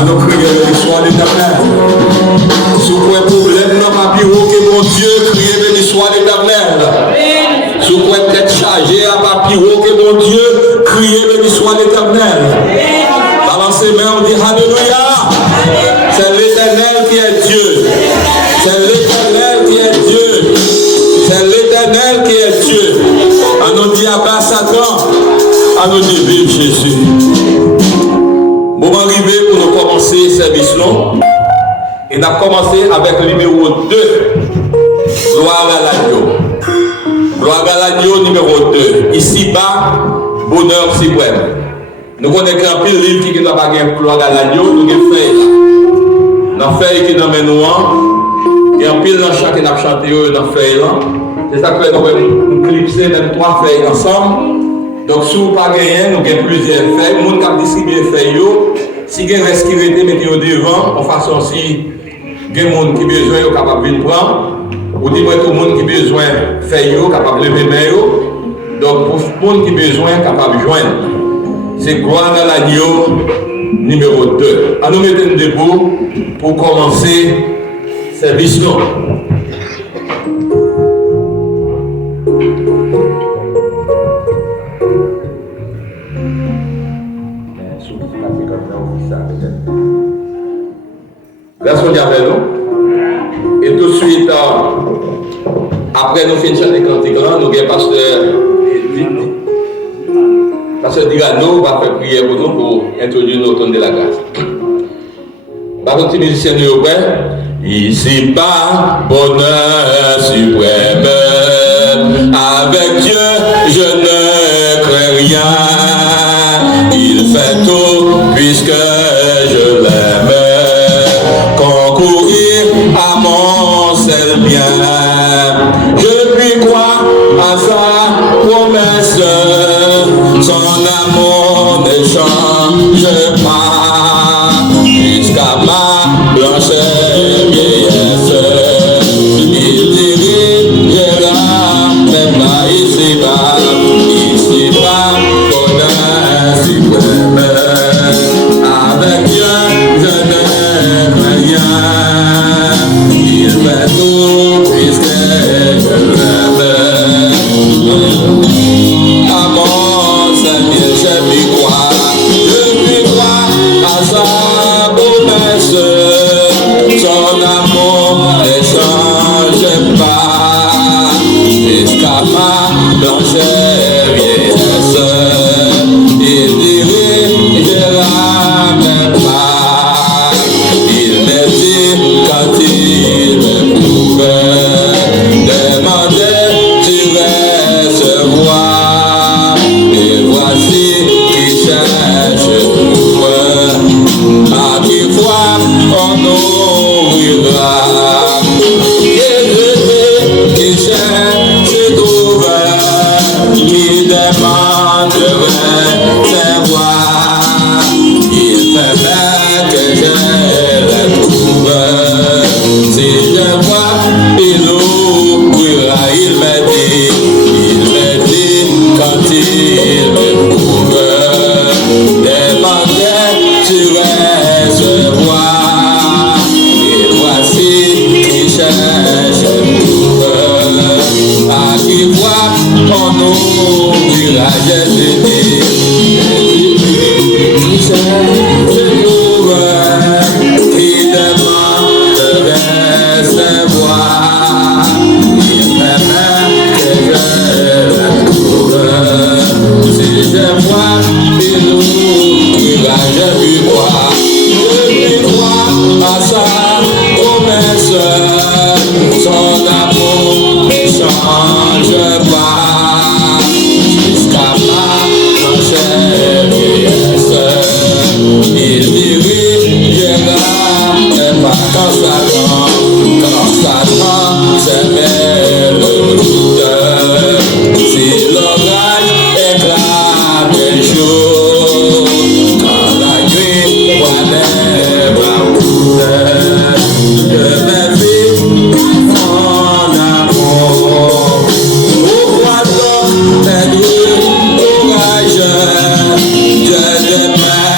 À nos prières, sois l'éternel. mains, on dit Alléluia. C'est l'Éternel qui est Dieu. C'est l'Éternel qui est Dieu. C'est l'Éternel qui est Dieu. On nous dit Abba Satan. On nous dit vive Jésus. Moment arrivé pour nous commencer le service long. Et on a commencé avec le numéro 2. Gloire à l'agneau. Gloire à l'agneau numéro 2. Ici-bas, bonheur suprême. Nous connaissons un pile livre qui n'a pas de gloire à l'agneau, nous avons fait. Nous avons fait qui nous mène nous. Et un pile dans chaque qui n'a chanté, nous avons fait là. C'est ça que nous avons clipsé même 3 feuilles ensemble. Donc, si vous n'avez pas gagné, nous avons plusieurs feuilles. Les gens qui ont distribué les feuilles, si vous avez reste qui était, mettez-vous devant, en façon si il y a des gens qui ont besoin, ils sont capables de prendre. Ou dis-moi tout le monde qui a besoin de feuilles, capable de lever les mains. Donc, pour tout le monde qui a besoin, capable de joindre. C'est gloire à l'agneau numéro 2. À nous mettre debout pour commencer le service. Grâce au diable, et tout de suite, après nous finissons les cantiques, nous avons Pasteur Dirano va faire prière pour nous pour introduire nos tonnes de la grâce. Par contre, les musiciens nous ici bas, bonheur suprême. Avec Dieu, je ne crains rien. Il fait tout puisque je l'aime. Concourir à mon seul bien. Je puis croire à sa promesse. Son amour ne change pas jusqu'à ma blancheur vieillesse. Il dirigera même là ici-bas, bonheur suprême. Avec Dieu, je ne crains rien. Il fait tout puisque je l'aime. Son amour ne change pas jusqu'à ma blancheur vieillesse. Il dirigera même pas. Il me dit quand il me pouvait demander, tu recevoir. Et voici qui cherche tout. À qui fois on ouvrira. Et qui cherche trouve, qui demanderait savoir. Il fait bien que je le trouve. Si je vois, il ouvrira. Il me dit quand il me trouve. Demandez, tu recevoir. Et voici qui cherche pour à qui voit on ouvrira. Jésus dit, qui cherche pour qui demande de recevoir. Il m'aime que je le trouve. Si je vois, il ouvrira. Je puis croire. À sa promesse, son amour ne change pas jusqu'à ma blancheur vieillesse. Il dirigera même pas quand Satan se met le doute. Si l'orage éclate un jour, quand la nuit voit je vais vivre mon amour. Pourquoi donc être courageux? Dieu demain,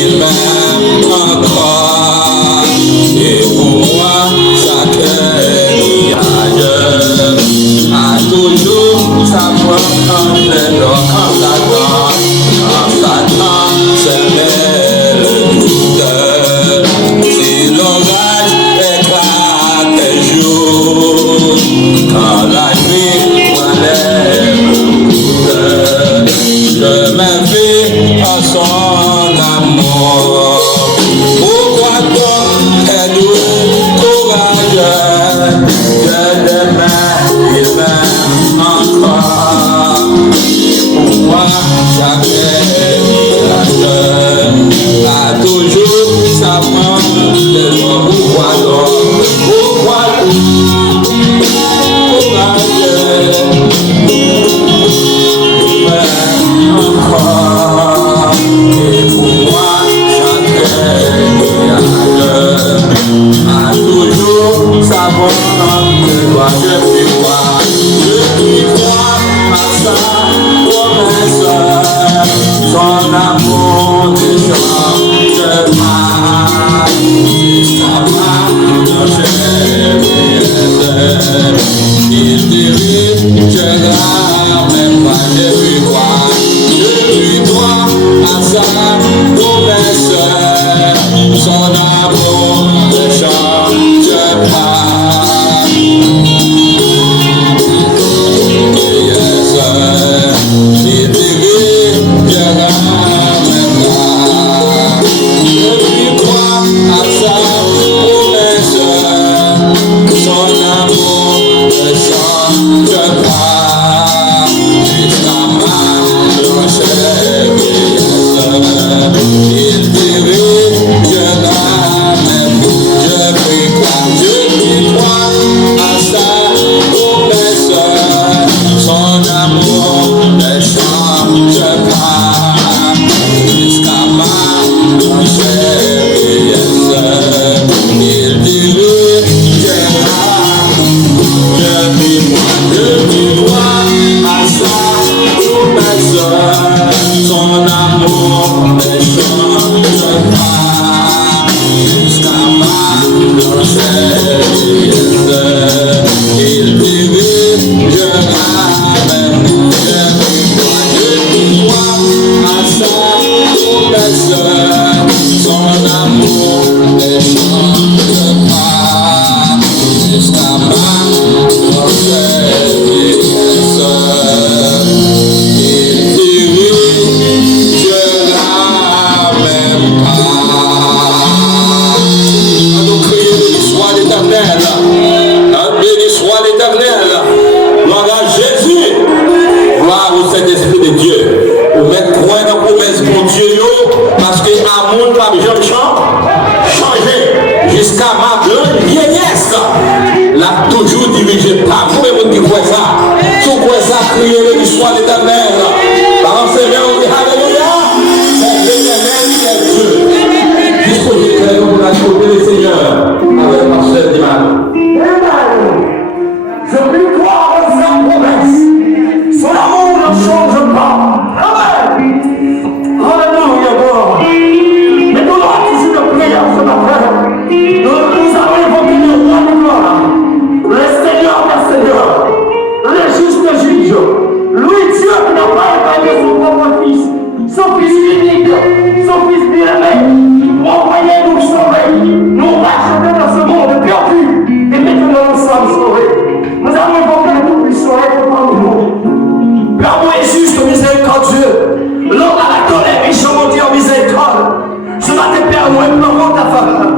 il m'aime encore. Et pour moi, chaque nuage a toujours sa propre entraîneur. Quand Satan se met le doute. jamais miracles. Pas toujours ça prend tellement pourquoi l'homme, pourquoi encore, et pour moi, jamais miracle. Pas toujours ça prend que toi je puis croire. Je puis croire à sa promesse, son amour des gens je marche jusqu'à ma il dirige, je n'ai même pas de lui voir. Je lui dois à sa promesse, son amour de chant, je pars. Yes, il dirige, je n'ai même pas. Je lui crois à sa promesse, son amour de chant, je pars. Jusqu'à ma prochaine il dirige, je l'amène, je lui crois à sa promesse, son amour de chant, je pars. Jusqu'à ma prochaine il dirige, je lui crois à sa promesse, son amour des gens je pars. Jusqu'à ma prochaine il dirige, je l'amène, je lui crois à sa promesse, son amour des gens je pars. Jusqu'à ma prochaine il dirige, je l'amène pas. Nous crions béni soit l'Éternel, béni soit l'Éternel. Gloire à Jésus, gloire au Saint-Esprit de Dieu. Vous mettez croix dans la promesse pour Dieu, parce que l'amour va jamais changer jusqu'à ma grande vieillesse. L'a toujours dirigé par vous et vous qui croyez ça. Tout croyez ça, criez béni soit l'Éternel. Par un Seigneur, on dit Alléluia. C'est l'Éternel qui est Dieu. Disposez pour la côté des seigneurs avec le pasteur Diman. Je puis croire en sa promesse. Son amour ne change pas. Amen. Alléluia, God. Mais nous avons toujours de prière ce matin. Nous avons évoqué le roi de gloire, le Seigneur des seigneurs, le juste juge, lui Dieu qui n'a pas épargné son propre fils, son fils unique, son fils bien-aimé, envoyé nous sauver, nous racheter dans ce monde perdu, et maintenant nous sommes sauvés. Nous avons évoqué le Tout-Puissant et parmi nous. L'amour est juste, miséricordieux. L'homme à la colère, méchant, mon Dieu, en miséricorde. Ce matin, Père, nous implorons ta faveur.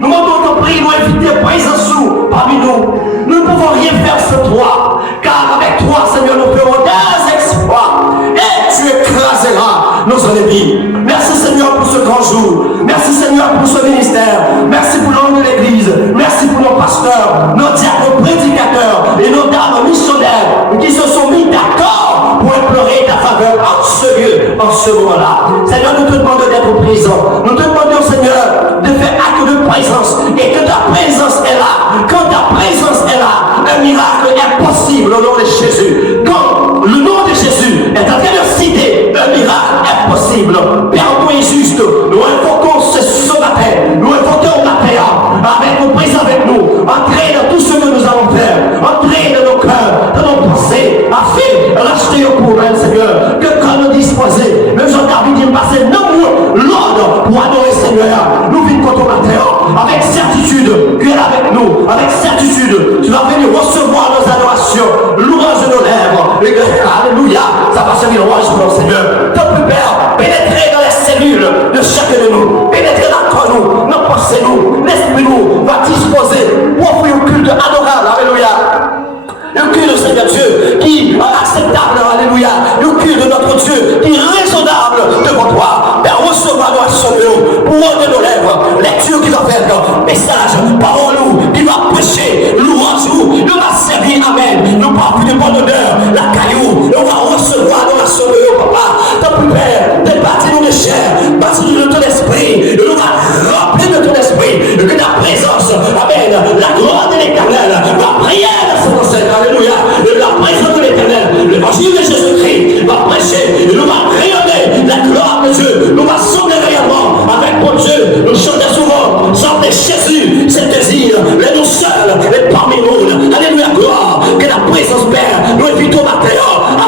Nous demandons ton prix, nous inviter présence parmi nous. Nous ne pouvons rien faire sans toi, car avec toi, Seigneur, nous ferons des exploits. Et tu écraseras nos ennemis. Merci, Seigneur, pour ce grand jour. Merci, Seigneur, pour ce ministère. Merci pour l'homme de l'Église. Merci pour nos pasteurs, nos diacres prédicateurs et nos dames missionnaires qui se sont mis d'accord pour implorer ta faveur en ce lieu, en ce moment-là. Seigneur, nous te demandons d'être présent. Nous te demandons, Seigneur, de faire acte de présence et que ta présence est là. Quand ta présence est là, un miracle est possible au nom de Jésus. Quand le nom de Jésus est en train de citer, un miracle est possible. Père, nous est juste. Nous invoquons ce matin. Nous invoquons la paix. Avec nous, présent avec nous. Entrez dans tout ce que nous allons faire. Entrez dans nos cœurs, dans nos pensées, afin de racheter au courant, Seigneur. Que quand nous disposer, le Jean David dit passer non l'ordre pour adorer Seigneur. Nous vivons contre la terre avec certitude. Tu es là avec nous. Avec certitude, tu vas venir recevoir nos adorations, louanges de nos lèvres. Alléluia. Ça va servir louange pour le Seigneur. Ton plus Père, pénétrer dans les cellules de chacun de nous. Pénétrer dans nous, nos pensées, nous, l'esprit nous va disposer pour offrir un culte adorable. Alléluia. Le culte de Seigneur Dieu qui est acceptable. Alléluia. Le culte de notre Dieu avec message, parole, il va prêcher, louange, il va servir, amen. Nous parlons de bonne odeur, la caillou, on va recevoir, on va sauver, papa. T'as plus père, t'es bâti nous de chair, bâti nous de ton esprit, nous va remplir de ton esprit, que ta présence, amen, la gloire de l'éternel, la prière de son Seigneur, alléluia, la présence de l'éternel, l'évangile de Jésus-Christ va prêcher, et nous va rayonner la gloire de Dieu, nous va sonner réellement avec mon Dieu, nous chantons souvent, chantez Jésus, c'est désir, les nous seuls, les parmi nous, alléluia, gloire, que la présence Père, nous invitons matin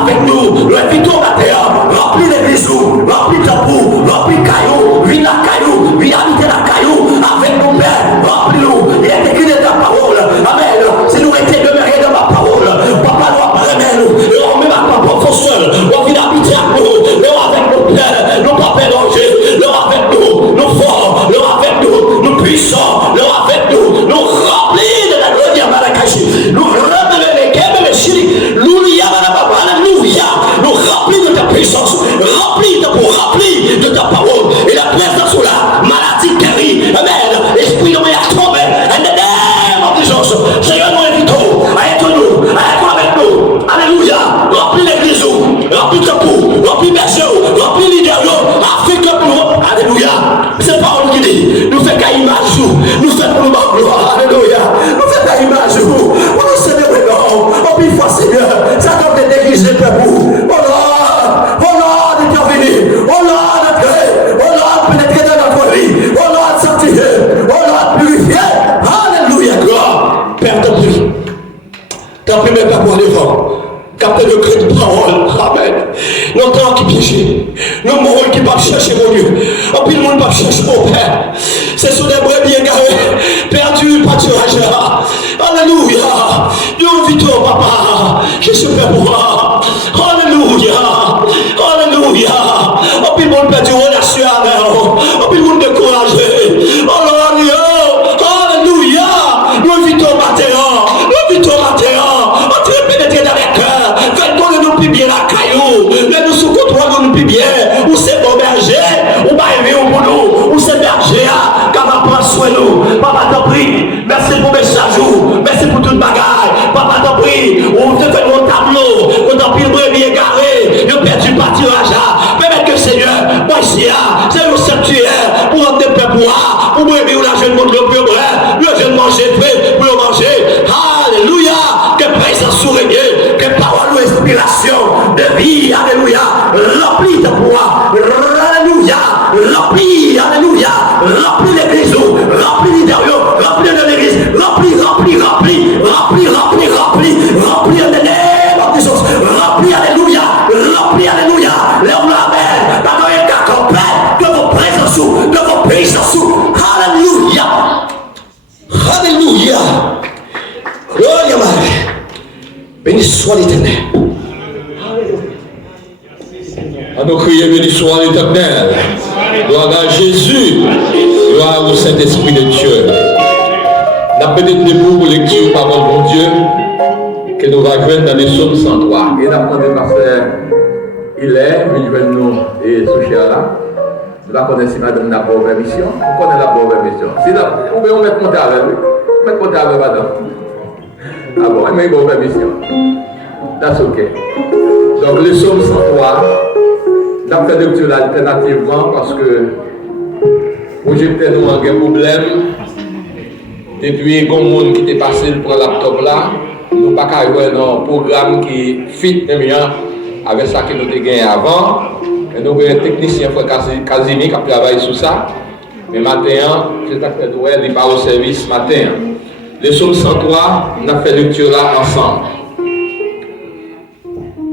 avec nous, nous invitons matin, remplis l'église, remplis ta boue, remplis caillou, viens la caillou, viens habiter la caillou, avec mon Père, remplis-nous, il est écrit de ta parole, amen, si nous étions demeurés dans ma parole, papa nous apprenne nous, et on met ma propre seul, on vient habiter avec nous, nous avec nos Père, nous pas mélanger, nous avec nous, nous forts, nous avec nous, nous puissants, nous avec nous, nous remplis de la gloire, Malakashi, nous remplis les guerres, les chili, nous remplis de ta puissance, remplis de ta parole, et la présence là, maladie guérie, amen, esprit de meilleur tombe, and the name of Jesus, Seigneur nous invitons, à être avec nous, alléluia, remplis l'église, remplis ta boue, remplis berger, remplis leader, afin que nous, alléluia, c'est parole qui dit, nous faisons qu'à image, nous faisons pour nous gloire, alléluia, nous faisons qu'à image, pour nous célébrer, on peut fois Seigneur, ça doit être négligé pour vous, oh Lord, intervenir, oh Lord, créer, oh Lord, pénétrer dans notre vie, oh Lord, sanctifier, oh Lord, purifier, alléluia, gloire, Père, t'as pris mes pas pour devant. Capteur de cri de parole, amen. Nos temps qui piégent, nos moraux qui peuvent chercher mon Dieu. En plus, le monde peut chercher mon Père. C'est sur des brebis égarés, perdus, pâturage. Alléluia. Nous invitons, papa. Je suis Père pour moi. Alléluia. Alléluia. En plus, le monde perdu relation avec nous. En plus, le monde découragé. Alléluia. Alléluia. Nous invitons matin. Nous invitons matin. On pénétrer dans les cœurs. Faites-nous nous plus bien la caillou. Le nous sous-contrôle nous plus bien. Ou c'est bon berger. Ou pas aimer pour nous. Ou c'est berger. Car va prendre soin de nous. Papa t'en prie. Merci pour mes messages. Merci pour toute bagaille. Papa t'en prie. On te fait mon tableau. On t'en prie de bien égaré. Nous perdu le pâturage. Permettez que Seigneur, moi ici, c'est le sanctuaire pour rendre des peuples pour moi aimer la jeune monde le plus vrai. Le jeune manger prêt pour le manger. Alléluia. Que présence sourire. Que parole ou inspiration de vie. Alléluia. Remplis ta foi. Alléluia. Remplis. Alléluia. Remplis l'église. Remplis l'intérieur. Remplis de l'église. Remplis en the name of Jesus. Remplis, alléluia. Remplis, alléluia. Lève la main. Dans un cas complet de vos présences, de vos puissances. Alléluia. Alléluia. Gloire à Marie. Béni soit l'Éternel. À nous crier, béni soit l'Éternel. Gloire à Jésus. Gloire au Saint-Esprit de Dieu. N'a peut-être debout pour lecture parole de mon Dieu que nous va joindre dans les psaumes 103. Et d'apprendre pasteur Hilaire, il joue nous et Souchia là. Nous la connaissons madame la bonne mission. On connaît la bonne mission. Si vous pouvez mettre compte avec lui. Mettre compte avec madame. Ah bon, mais bonne mission. That's okay. Donc le psaume 103, nous avons fait lecture alternativement parce que projeter nous en un problème. Depuis il y a des gens qui est passé pour le laptop là, nous n'avons pas joué dans un programme qui fit avec ça que nous avons gagné avant. Et nous avons un technicien Casimir qui a travaillé sur ça. Mais matin, c'est à fait il n'est pas au service matin. Le psaume 103, nous avons fait lecture là ensemble.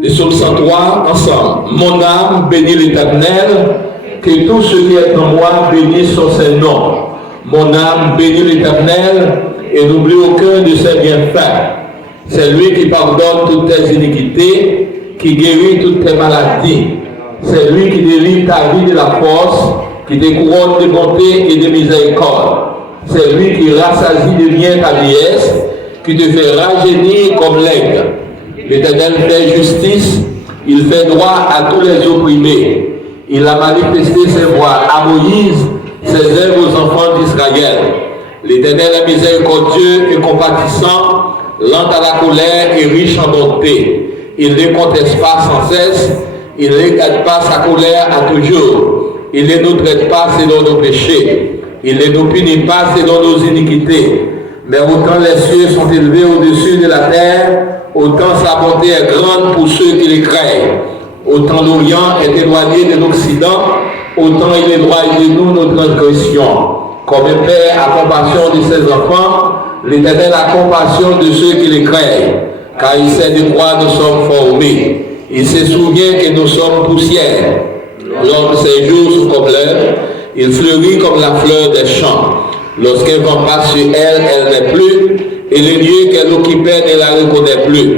Le psaume 103 ensemble. Mon âme bénit l'Éternel, que tout ce qui est en moi bénisse son Saint-Nom. Mon âme bénit l'Éternel et n'oublie aucun de ses bienfaits. C'est lui qui pardonne toutes tes iniquités, qui guérit toutes tes maladies. C'est lui qui délivre ta vie de la force, qui te couronne de bonté et de miséricorde. C'est lui qui rassasie de bien ta vieillesse, qui te fait rajeunir comme l'aigle. L'Éternel fait justice, il fait droit à tous les opprimés. Il a manifesté ses voies à Moïse, ses œuvres aux enfants d'Israël. L'Éternel est miséricordieux et compatissant, lent à la colère et riche en bonté. Il ne conteste pas sans cesse, il ne garde pas sa colère à toujours. Il ne nous traite pas selon nos péchés. Il ne nous punit pas selon nos iniquités. Mais autant les cieux sont élevés au-dessus de la terre, autant sa bonté est grande pour ceux qui les craignent. Autant l'Orient est éloigné de l'Occident, autant il éloigne de nous nos transgressions. Comme un père a compassion de ses enfants, l'Éternel a compassion de ceux qui les craignent, car il sait de quoi nous sommes formés. Il se souvient que nous sommes poussière. Lorsque ses jours sont comme l'herbe, il fleurit comme la fleur des champs. Lorsqu'un vent passe sur elle, elle n'est plus, et les lieux qu'elle occupait ne la reconnaît plus.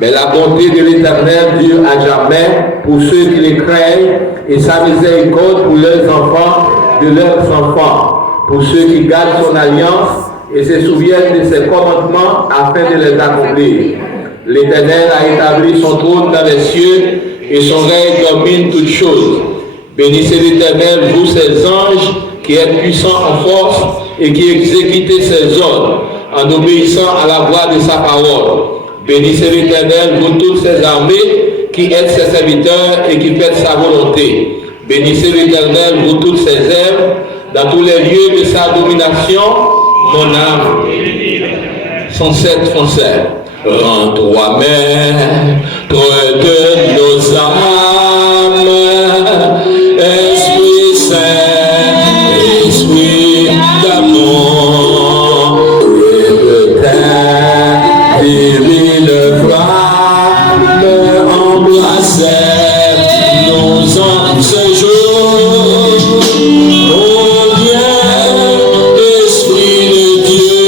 Mais la bonté de l'Éternel dure à jamais pour ceux qui les craignent, et sa miséricorde pour leurs enfants, de leurs enfants, pour ceux qui gardent son alliance et se souviennent de ses commandements afin de les accomplir. L'Éternel a établi son trône dans les cieux, et son règne domine toutes choses. Bénissez l'Éternel, vous ses anges, qui êtes puissants en force et qui exécutez ses ordres en obéissant à la voix de sa parole. Bénissez l'Éternel, vous toutes ses armées, qui êtes ses serviteurs et qui faites sa volonté. Bénissez l'Éternel, vous toutes ses œuvres, dans tous les lieux de sa domination, mon âme. 107, 107. Rends-toi maître de nos âmes, Esprit Saint, Esprit d'amour, et de ta divine flamme, embrassez nos âmes ce jour. Oh viens, Esprit de Dieu,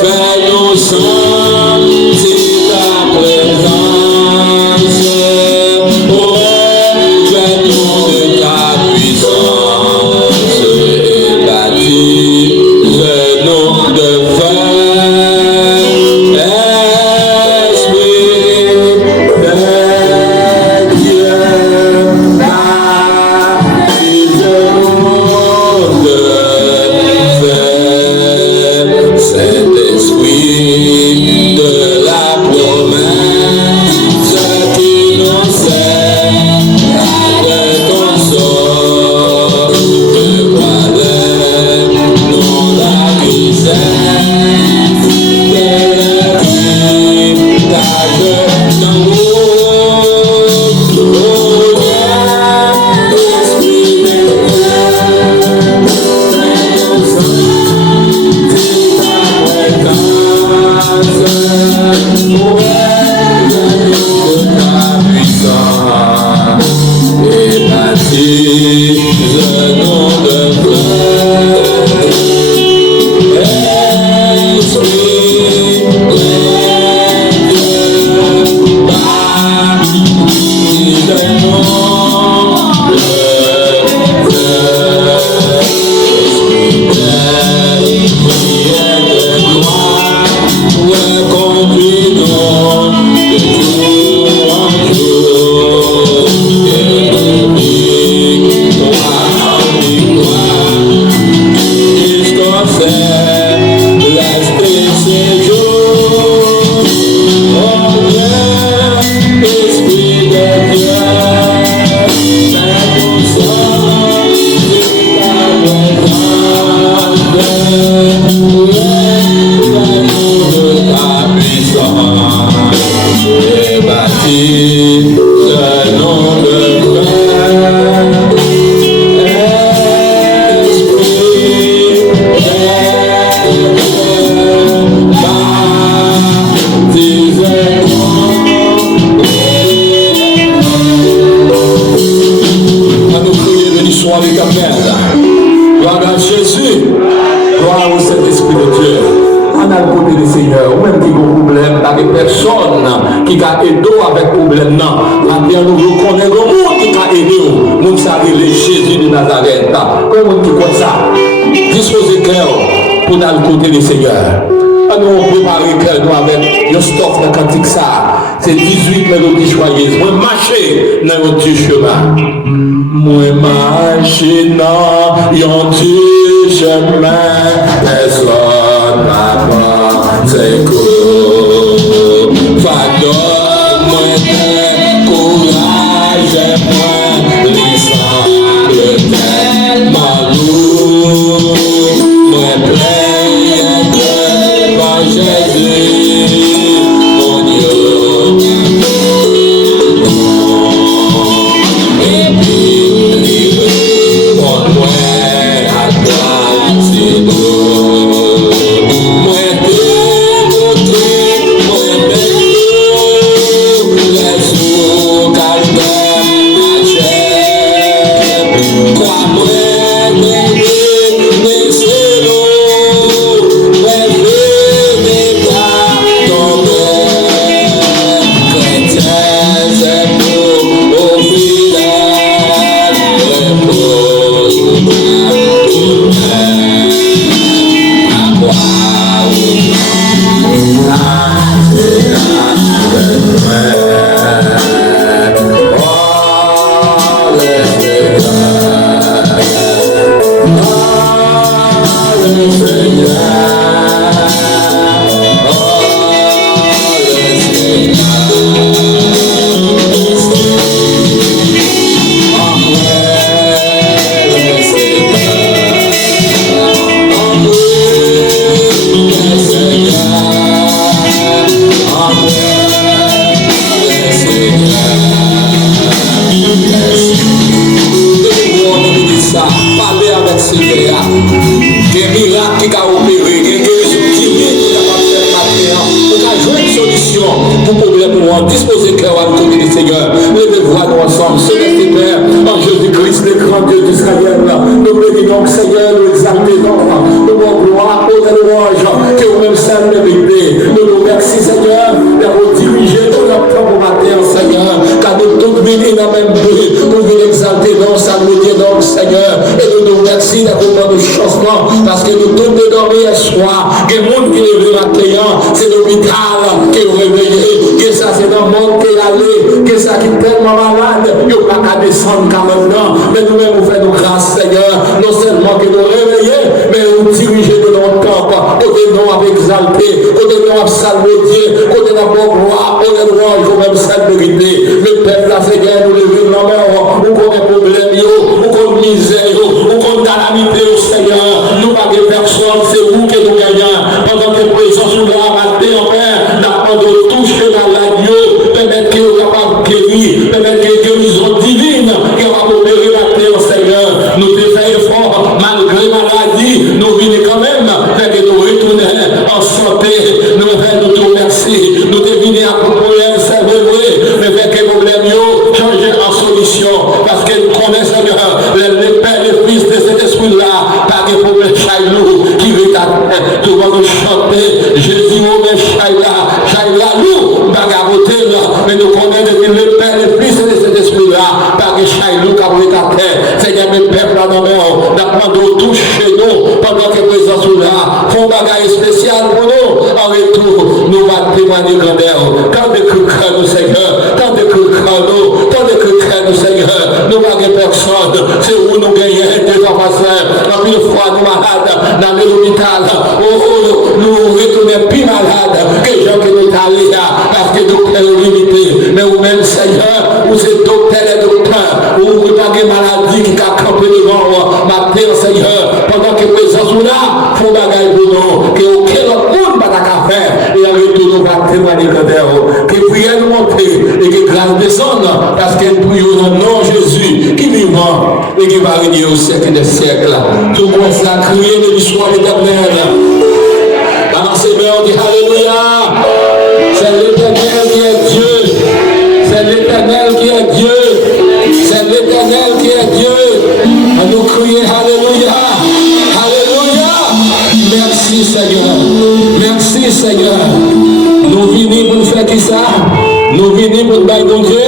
fais-nous sentir ta présence. Oh, fais-nous de ta puissance et baptise-nous de feu. Esprit de Dieu, baptise-nous de feu. Saint-Esprit de la promesse qui nous sert avec ton sort, nous la misère de l'héritage d'amour. Oh, viens, Esprit de Dieu, fais-nous sentir ta présence. Oh, fais-nous de ta puissance et baptise-nous de feu. Esprit de Dieu, baptise-nous de feu. Esprit de prière de gloire, conduis-nous de jour en jour, et de victoire en victoire, jusqu'au ciel, l'esprit séjour. Oh viens, Esprit de Dieu, fais-nous sentir ta présence. Fais-nous de ta puissance et baptise-nous de feu. Esprit de Dieu, baptise-nous. À nous crier, béni soit l'Éternel. Gloire à Jésus. Gloire au Saint-Esprit de Dieu. On a le côté du Seigneur, ou même qui a un problème, il y a personne qui a aidé avec problème. Maintenant, nous reconnaissons le monde qui a aidé. Nous savons Jésus de Nazareth. Comment tu crois ça? Disposez cœur pour dans le côté du Seigneur. Nous préparer cœur nous avec le stock de cantique ça. C'est 18 mélodies joyeuses. Moi, marcher dans notre chemin. Moi, marcher dans notre chemin. chemin, personne n'a pas c'est court. Donne-moi courage et moi, les sables tellement lourds, moi plein par Jésus, mon Dieu. Et puis, moi à toi, c'est beau. Moi dégoûté, moi bête, les jours calmes, ma chair. Crois-moi, mais c'est l'eau, mais venez pas tomber. Chrétien, c'est pour au fidèle, repose à moi. Parler avec Seigneur, des miracles qui ont opéré, des guérisons qui viennent de la terre, pour jouer une solution pour problème nous disposer cœur à côté du Seigneur. Levez-vous nous ensemble, Céleste Père, en Jésus-Christ, le grand Dieu d'Israël, nous bénissons Seigneur, nous exaltons, nous avons gloire, honneur, louange, que vous-même seul le vérité. Nous nous remercions Seigneur d'avoir dirigé notre propre matin, Seigneur, car nous tous venons dans le même but, nous venons exalter dans sa métier, donc Seigneur, et nous nous remercions d'avoir nos changements, parce que nous tous nous dormir un soir, que le monde qui est venu matin, c'est l'hôpital qui est réveillé, que ça c'est dans le monde qui est allé, que ça qui est tellement malade, il n'y a pas qu'à descendre quand même non, mais nous-mêmes nous faisons grâce, Seigneur, non seulement que nous réveillons, mais nous diriger de notre corps, côté nous avec exalté, côté nous avec saluer Dieu, côté nous avec gloire, honneur, louange, même cette vérité. Le peuple, là, Seigneur, nous levons la main, nous connaissons problème, nous connaissons misère, nous connaissons calamité, Seigneur, nous pas de personne, c'est vous qui nous gagnons, pendant que présence nous la matin, en Père, nous de toucher dans la Dieu, permettre qu'il soit capable de guérir, permettre que guérison divine, qu'il va opérer la terre, Seigneur, nous te faisons effort, malgré maladie, nous venons quand même, faire que nous retourner en santé, nous faisons nous te remercier, nous te venons à problème, c'est vrai, mais faire que problème, changer en solution, parce que nous connaissons, Seigneur, les pères, les fils de cet esprit-là, pas de problème, Chaïlou, qui veut ta tête, nous allons chanter, Jésus, mon Chaïla, Chaïla, nous, bagaboter, mais nous connaissons les pères, les fils de cet esprit-là, pas de Chaïlou, qui veut ta tête, Seigneur, mes pères, là, nous toucher nous, pendant que présence là, font bagaille spécial pour nous, en retour, nous allons témoigner grandeur, tant de cœur nous, Seigneur, tant de cœur nous, tant de cœur nous, Seigneur, nous n'avons personne, c'est où nous gagnons des enfants, en plus de fois nous malades, dans l'hôpital, nous retournons plus malades que les gens qui nous allés là, parce que nous sommes limités, mais vous-même, Seieur, vous êtes docteur et docteur, vous n'avez pas de maladie qui a campé devant ma terre, Seigneur, pendant que présence là, faut bagaille pour nous, que aucun autre monde n'a qu'à faire, et en retour, nous allons témoigner grandeur, que prière nous monte, et que grâce descende, parce que nous prions dans le nom de Jésus, qui vivant, et qui va régner au siècle des siècles. Tout le monde s'est crié de l'histoire éternelle. Pendant ces mains, on dit Alléluia. C'est l'Éternel qui est Dieu. C'est l'Éternel qui est Dieu. C'est l'Éternel qui est Dieu. On nous crie Alléluia. Alléluia. Merci Seigneur. Merci Seigneur. Nous venons pour nous faire qui ça? Nous venons pour nous bailler ton Dieu.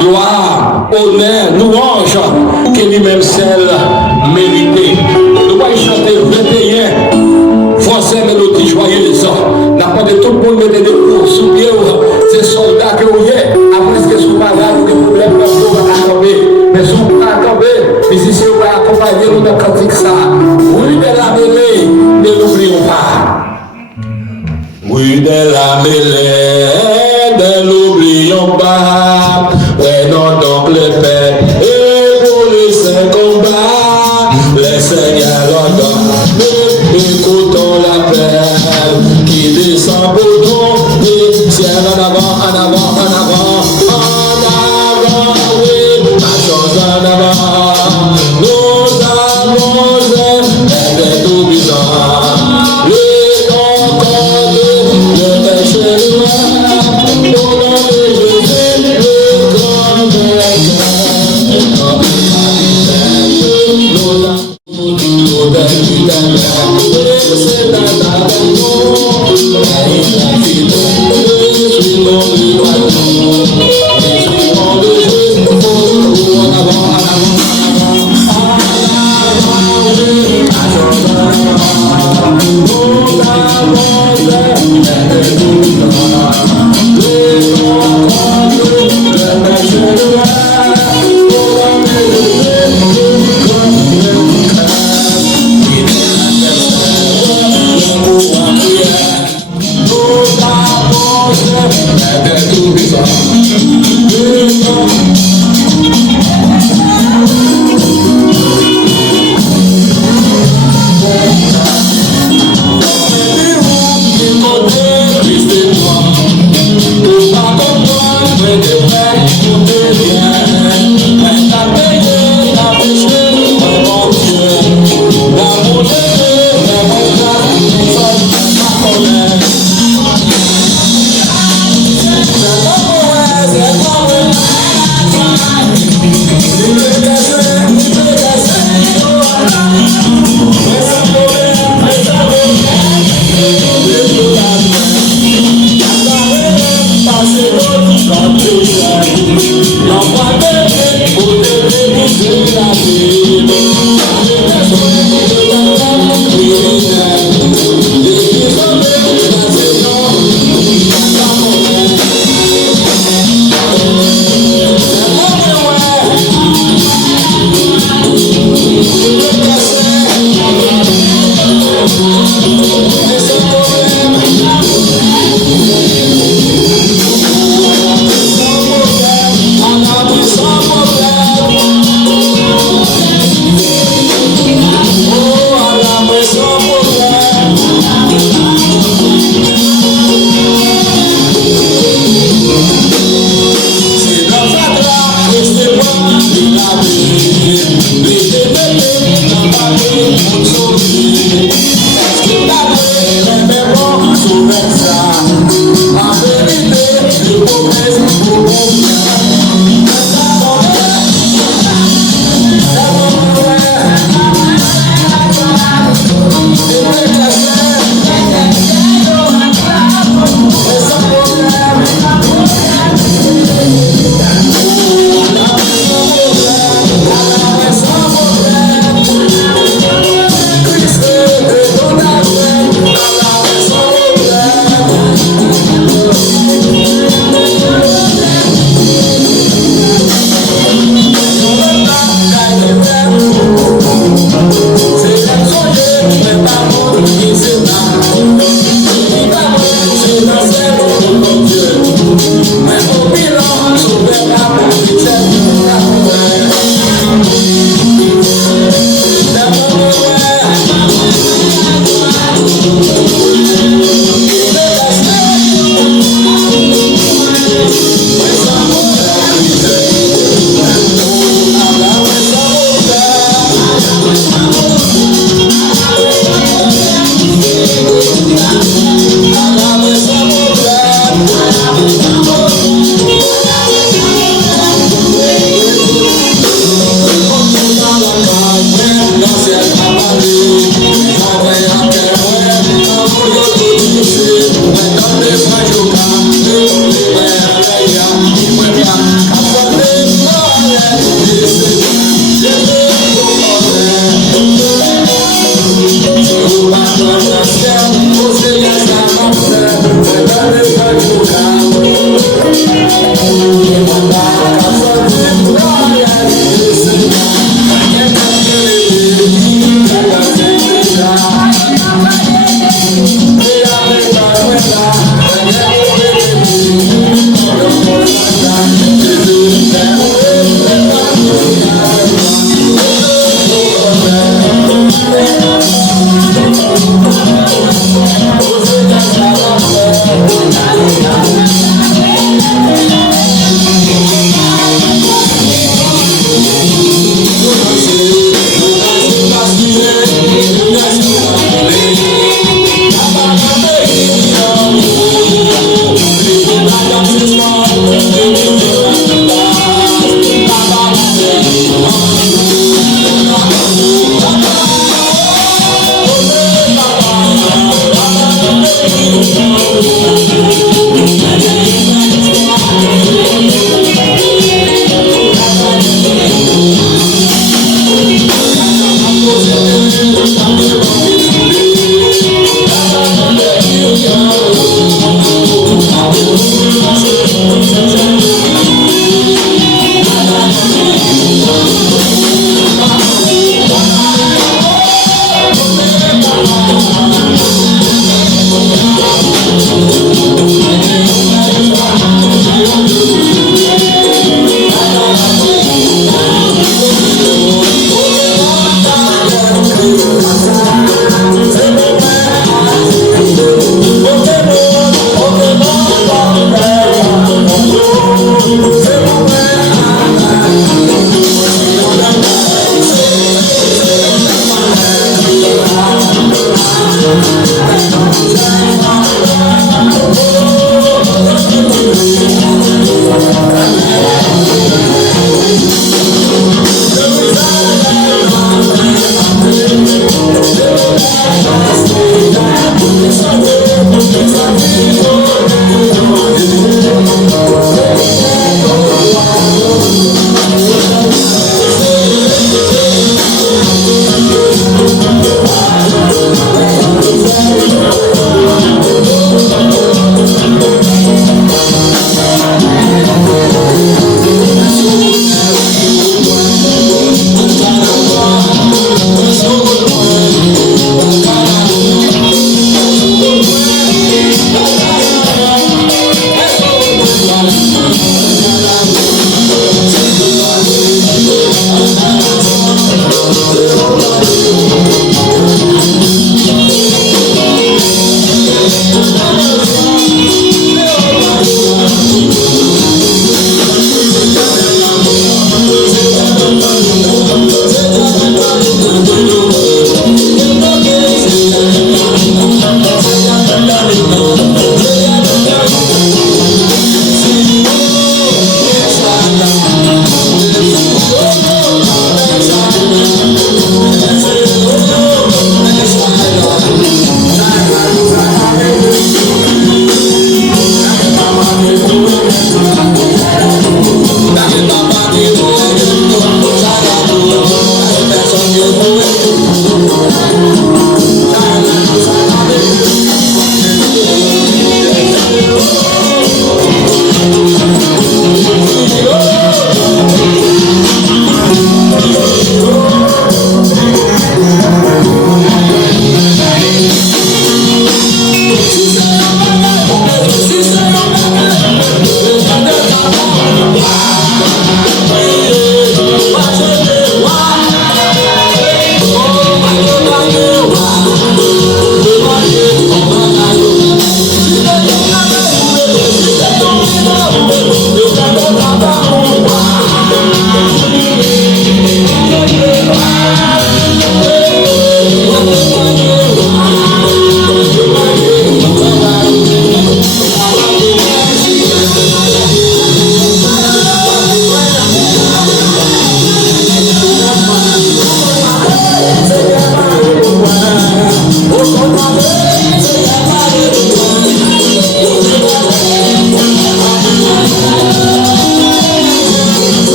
Gloire, honneur, louange, que lui-même seul mérité. Nous allons chanter 21 français mélodie joyeuse. N'a pas de tout le monde mettre des cours sous pied, ces soldats que vous êtes, après ce que vous avez, vous avez des problèmes, vous tomber. Mais si vous ne pouvez pas tomber, mais si vous pouvez accompagner nous dans le cantique ça, oui, écoutons l'appel qui descend pour tomber, ciel en avant, en avant, en avant, oui, marchons en avant, nous avons un tout puissant, le concorde, le péché noir, au nom de Jésus, le grand vainqueur.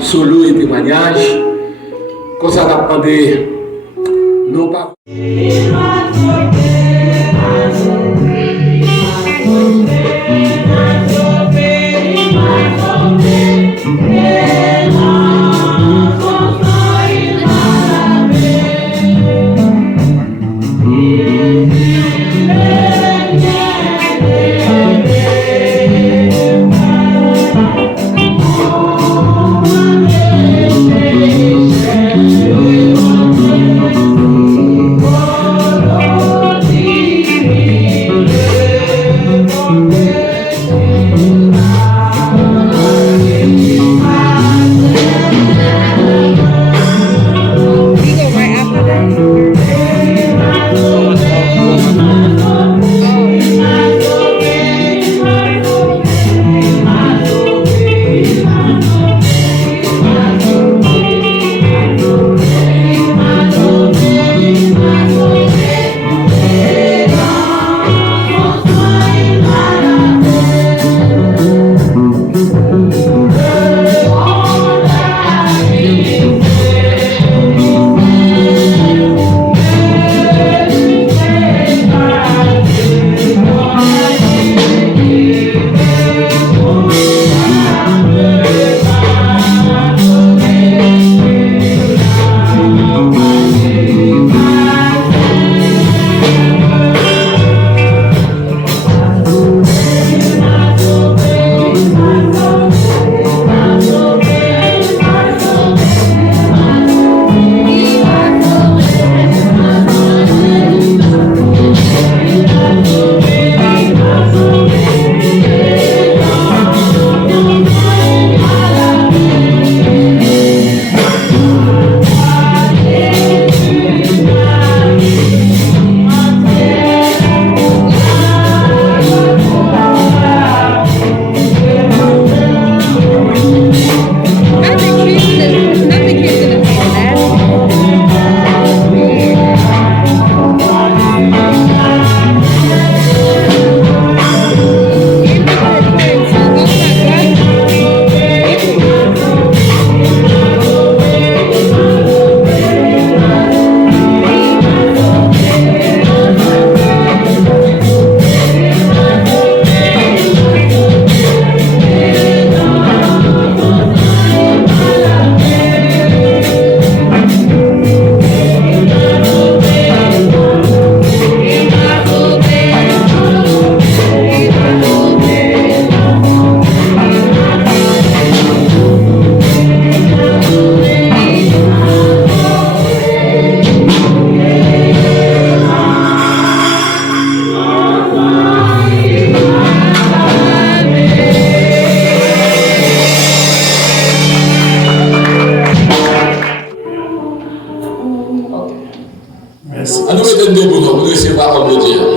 solo et témoignage. Comme ça, on a demandé, non pas.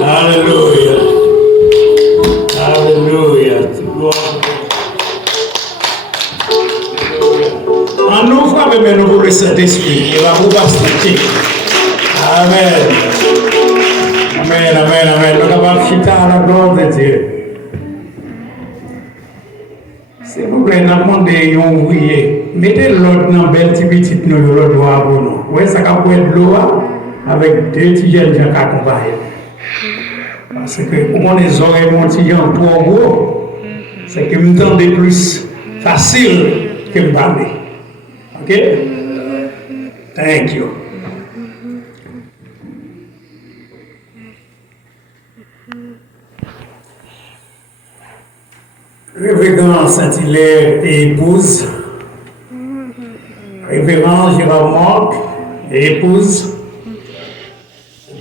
Alléluia. Alléluia. En nous, frères, mais nous pour le Saint-Esprit, il va vous bastiter. Amen. Amen, amen, amen. Nous avons chita à la gloire de Dieu. S'il vous plaît, nous demandons de ouvrier. Mettez l'autre dans belle petite nous, l'autre doigt pour nous. Oui, ça va être l'eau avec deux petits jeunes qui accompagnent. Parce que pour mon les oreilles, mon petit gens trop gros, c'est que me tendez plus facile que me parler. Ok? Thank you. Révérend Saint-Hilaire et épouse, Révérend Gérard Marc et épouse,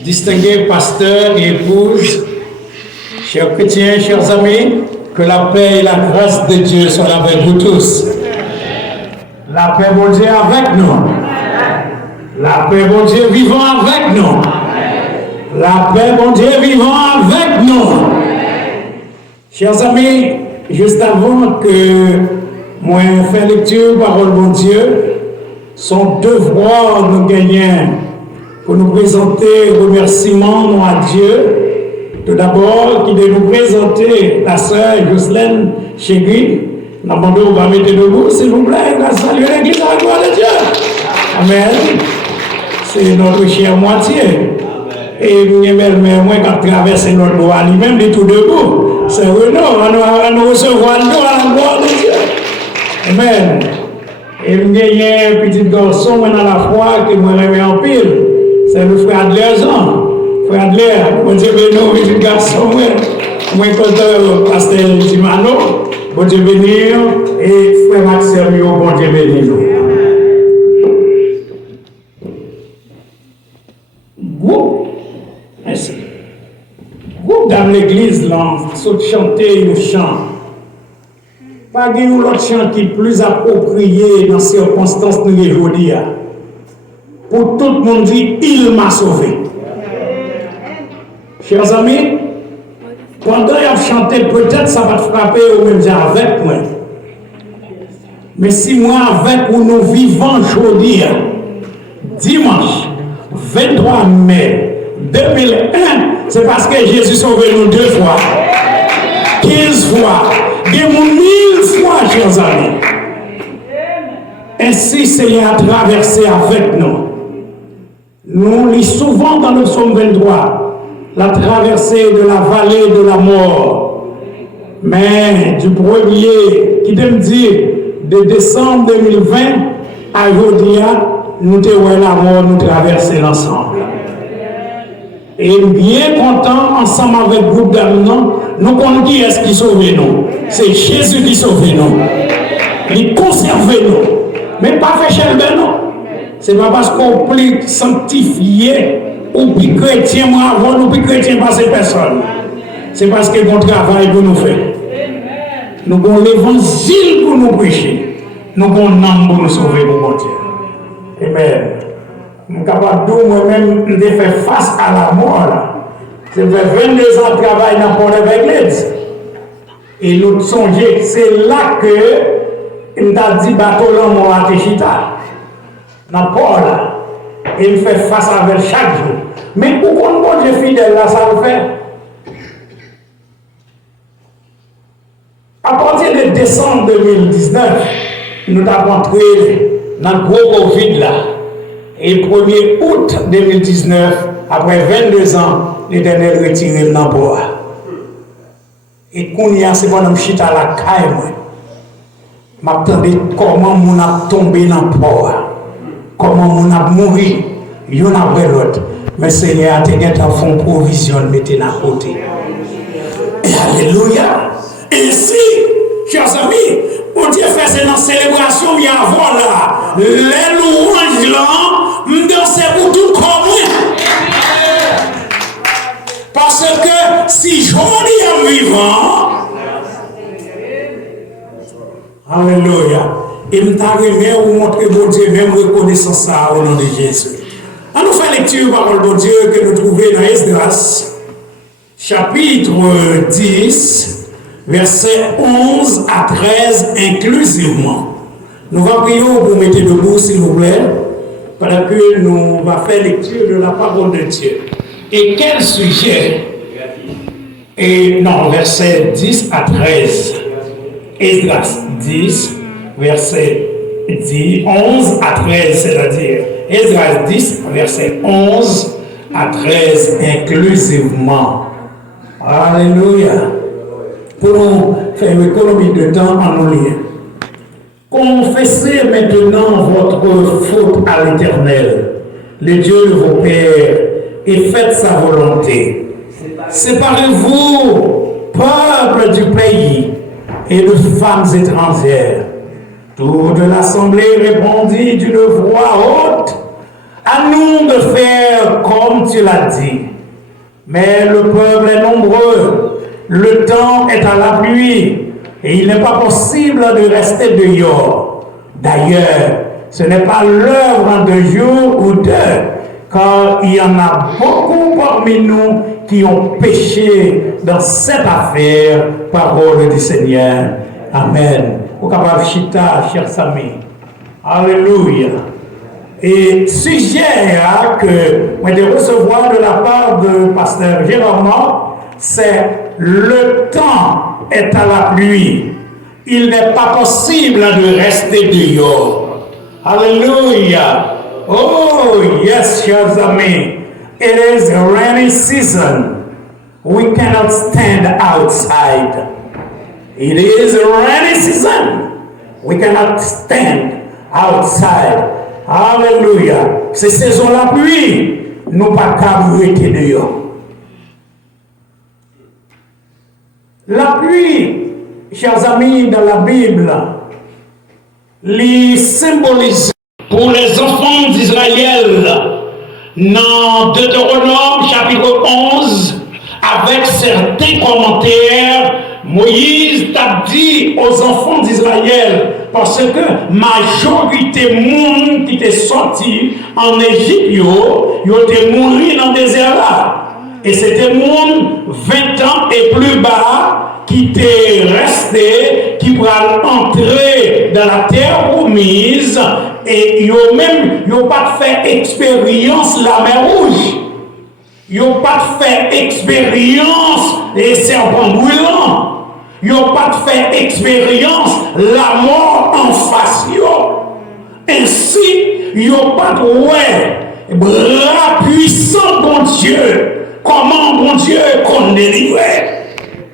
distingués pasteurs et épouses, chers chrétiens, chers amis, que la paix et la grâce de Dieu soient avec vous tous. La paix, bon Dieu, avec nous. La paix, bon Dieu, vivant avec nous. La paix, bon Dieu, vivant avec nous. Chers amis, juste avant que moi fasse lecture, parole bon Dieu, son devoir nous gagner pour nous présenter remerciements à Dieu. Tout d'abord, qui de nous présenter la sœur Jocelyne Chéri, Nous on va mettre debout, s'il vous plaît, grâce à saluer l'église à la gloire de Dieu. Amen. C'est notre chère moitié. Et moi, quand traverse notre loi, lui-même, il est tout debout. C'est vrai, non, on nous recevoir nous à la gloire de Dieu. Amen. Et il y a un petit garçon dans la foi qui m'a remis en pile. C'est le frère Adler Jean. Frère Adler, bon Dieu béni, petit garçon, moi, quand pasteur Timano, bon Dieu béni, et frère Maxime, bon Dieu béni. Merci. Groupe dans l'église, là, saute chanter le chant. Pas de l'autre chant qui est plus approprié dans ces circonstances nous aujourd'hui. Pour tout le monde dire, il m'a sauvé. Chers amis, pendant qu'il a chanté, peut-être ça va te frapper ou même dire avec moi. Mais si moi avec où nous vivons aujourd'hui, dimanche 23 mai 2001, c'est parce que Jésus sauvé nous 2 fois, 15 fois, des 1000 fois, chers amis. Ainsi, Seigneur a traversé avec nous. Nous lisons souvent dans le psaume 23 la traversée de la vallée de la mort. Mais du premier, qui me dit, de décembre 2020 à aujourd'hui, nous avons la mort, nous traverser ensemble. Et bien content, ensemble avec le groupe d'amis, nous connaissons qui est-ce qui sauve nous. C'est Jésus qui sauve nous. Il conserve nous. Mais pas fait chez le non. Ce n'est pas parce qu'on peut sanctifier ou puis chrétien, moi avant, ou puis chrétien pas ces personnes. C'est parce que qu'on travaille pour nous faire. Nous avons l'évangile pour nous prêcher. Nous avons un âme pour nous sauver pour mon Dieu. Amen. Je suis capable de moi-même de faire face à la mort. Ça fait 22 ans de travail dans le port de l'église. Et nous songeons, c'est là que il m'a dit bateau l'homme à Téchita. Dans le port là. Et il fait face avec chaque jour. Mais pourquoi mon Dieu fidèle là, ça le fait? À partir de décembre 2019, nous avons entré dans le gros Covid là. Et le 1er août 2019, après 22 ans, l'Éternel retiré le port. Et quand il y a ce bonhomme chita à la caille, moi, m'attendais comment on a tombé dans le port. Comment on a mouru, il y en a l'autre. Mais Seigneur a tenu à fond provision, mettez à côté. Et alléluia. Et si, chers amis, on Dieu fait cette célébration, il y a avant là, les louanges là, c'est pour tout comme parce que si je dis en vivant, alléluia. Il m'a remis ou montrer bon Dieu, même reconnaissance ça au nom de Jésus. On nous fait lecture parole de Dieu que nous trouvons dans Esdras, chapitre 10, versets 11 à 13 inclusivement. Nous allons prier pour mettre debout, s'il vous plaît, pendant que nous allons faire lecture de la parole de Dieu. Et quel sujet? Et non, versets 10 à 13. Esdras 10. Verset 11 à 13, c'est-à-dire Esdras 10, verset 11 à 13 inclusivement. Alléluia. Pour faire une économie de temps en nous lire. Confessez maintenant votre faute à l'Éternel, le Dieu de vos pères, et faites sa volonté. Séparez-vous, peuple du pays, et de femmes étrangères. Toute l'assemblée répondit d'une voix haute, à nous de faire comme tu l'as dit. Mais le peuple est nombreux, le temps est à la pluie, et il n'est pas possible de rester dehors. D'ailleurs, ce n'est pas l'œuvre de jour ou deux, car il y en a beaucoup parmi nous qui ont péché dans cette affaire, parole du Seigneur. Amen. Au capable chita, chers amis. Alléluia. Et sujet que je vais recevoir de la part de pasteur Jérôme, c'est le temps est à la pluie. il n'est pas possible de rester dehors. Alléluia. Oh, yes, chers amis. It is a rainy season. We cannot stand outside. It is a rainy season. We cannot stand outside. Alléluia. C'est saison la pluie. Nous pas qu'à rester dehors. La pluie, chers amis, dans la Bible, les symbolise pour les enfants d'Israël dans Deutéronome chapitre 11, avec certains commentaires. Moïse t'a dit aux enfants d'Israël, parce que majorité monde qui était sorti en Égypte, ils étaient morts dans le désert là. Et c'était monde 20 ans et plus bas qui était resté, qui pourrait entrer dans la terre promise, et ils n'ont pas fait expérience la mer rouge. Ils n'ont pas fait expérience les serpents brûlants. Ils n'ont pas fait expérience la mort en face. Ainsi, ils n'ont pas de bras puissant, bon Dieu. Comment, mon Dieu, qu'on délivrait?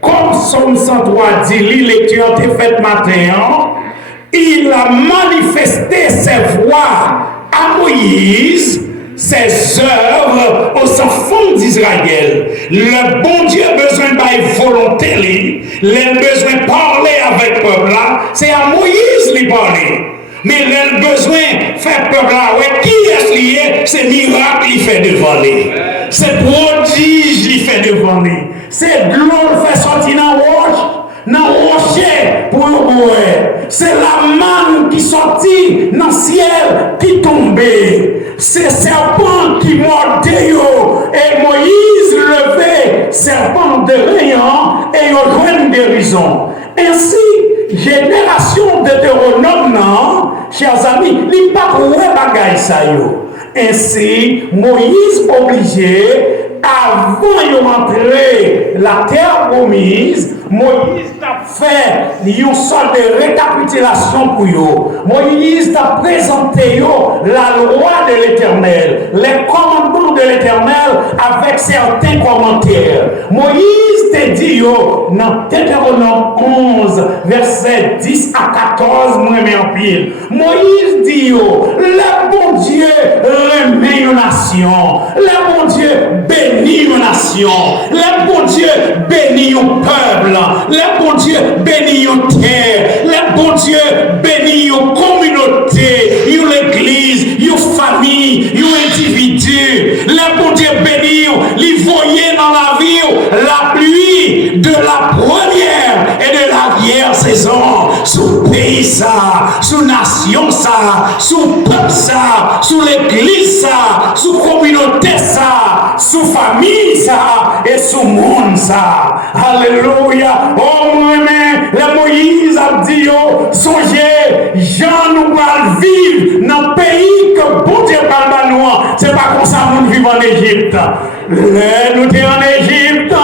Comme Somme 103 dit, la lecture a été faite matin, il a manifesté ses voies à Moïse, ses œuvres aux enfants d'Israël. Le bon Dieu a besoin de volonté, il a besoin de parler avec le peuple là, c'est à Moïse de parler. Mais il a besoin de faire peuple là, ouais, qui est lié? C'est miracle qu'il fait devant lui. C'est prodige qu'il fait devant lui. C'est de l'eau qu'il fait sortir dans le rocher pour le boire. C'est la manne qui sortit dans le ciel qui tombait. C'est serpent qui mordait et Moïse levait serpent de rayon et il jouait une guérison. Ainsi, génération de Deutéronome, chers amis, il n'y a pas de bagaille ça. Ainsi, Moïse obligé, avant de rentrer la terre promise, Moïse a fait une sorte de récapitulation pour eux. Moïse a présenté la loi de l'Éternel, les commandements de l'Éternel avec certains commentaires. Moïse te dit dans Deutéronome 11, versets 10 à 14, moi en pile. Moïse dit le bon Dieu remet une nation, le bon Dieu bénit une nation, le bon Dieu bénit un peuple. Le bon Dieu bénit une terre, le bon Dieu bénit une communauté, une église, une famille, un individu. Le bon Dieu bénit, il voyait dans la vie la pluie de la première et de l'arrière-saison, sous pays ça, sous nation ça, sous peuple ça, sous l'église ça, sous communauté ça, sous famille ça et sous monde ça. Alléluia. Oh, moi-même, le Moïse a dit, songez, Jean nous va vivre dans le pays que bon Dieu parle nous. C'est pas comme ça que nous vivons en Égypte. Nous sommes en Égypte,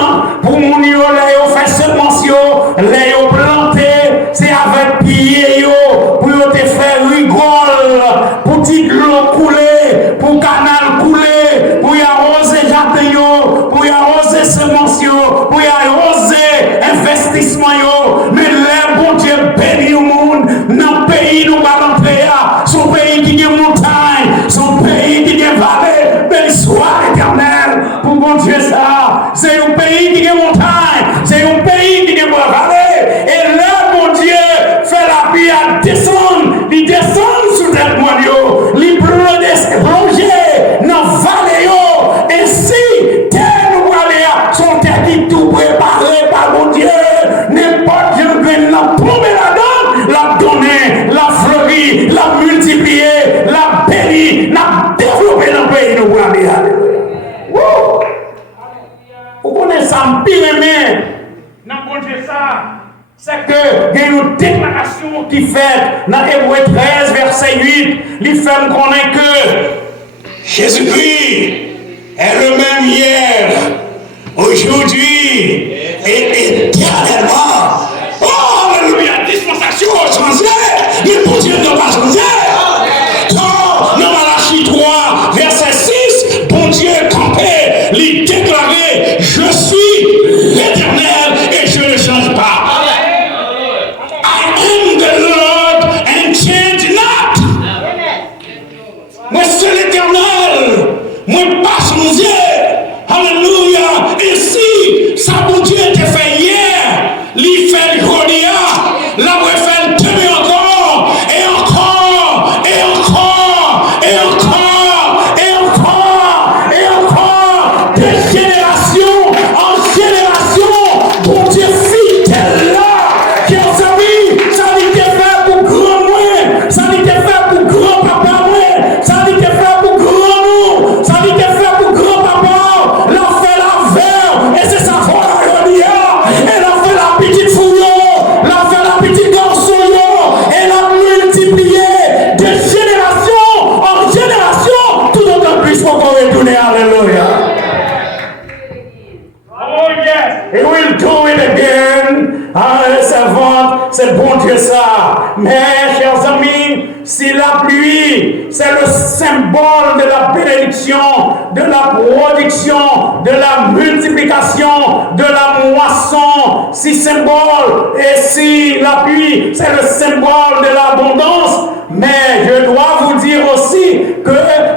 pour nous, nous fait semence, nous planté, c'est avec pied, pour nous faire rigole, pour petit l'eau couler, pour canal couler, pour y arroser jardin, pour y arroser semence, pour y arroser investissement, mais le bon Dieu bénit le monde dans le pays nous allons rentrer, son pays qui est montagne, son pays qui est vallée, belle soit éternelle pour bon Dieu ça, c'est un pays qui est montagne, c'est un pays qui est vallée, et le bon Dieu fait la vie à descendre, il descend sur cette moine, il plonger dans la vallée, ainsi, terre nous aller, son terre qui tout préparé par mon Dieu, n'importe quel grain l'a tombé là-dedans, l'a donné, l'a fleuri, l'a multiplié, l'a béni, l'a développé dans le pays nous aller. Vous connaissez ça, pire aimé, dans bon Dieu ça, c'est que il y a une déclaration qui fait dans Hébreux 13, verset 8, il fait connaître que Jésus-Christ est le même hier, aujourd'hui et éternellement. Oh, alléluia, dispensation. je suis l'Éternel et je ne change pas. I am the Lord and change not. Moi c'est l'Éternel, moi pas changé. Alléluia. Et si ça bon Dieu était fait hier, l'y fait le jodia, la vous fait le demain encore, et encore, et encore, et encore, et encore, et encore, de génération en génération, bon Dieu fidèle là, qui ont servi, ça a été fait pour grand moi, ça a été fait pour grand papa moi, ça a été fait pour grand nous, ça a été fait pour grand papa, l'a fait la veille, et c'est ça qu'on a dit, elle a fait la petite fouillon, l'a fait la petite garçon, elle a multiplié de génération en génération, tout autant plus pour qu'on retourne, alléluia. Oh yes, he will do it again. Ah, les servantes, c'est bon Dieu ça. Mais, chers amis, si la pluie, c'est le symbole de la bénédiction, de la production, de la multiplication, de la moisson, si symbole, et si la pluie, c'est le symbole de l'abondance, mais je dois vous dire aussi que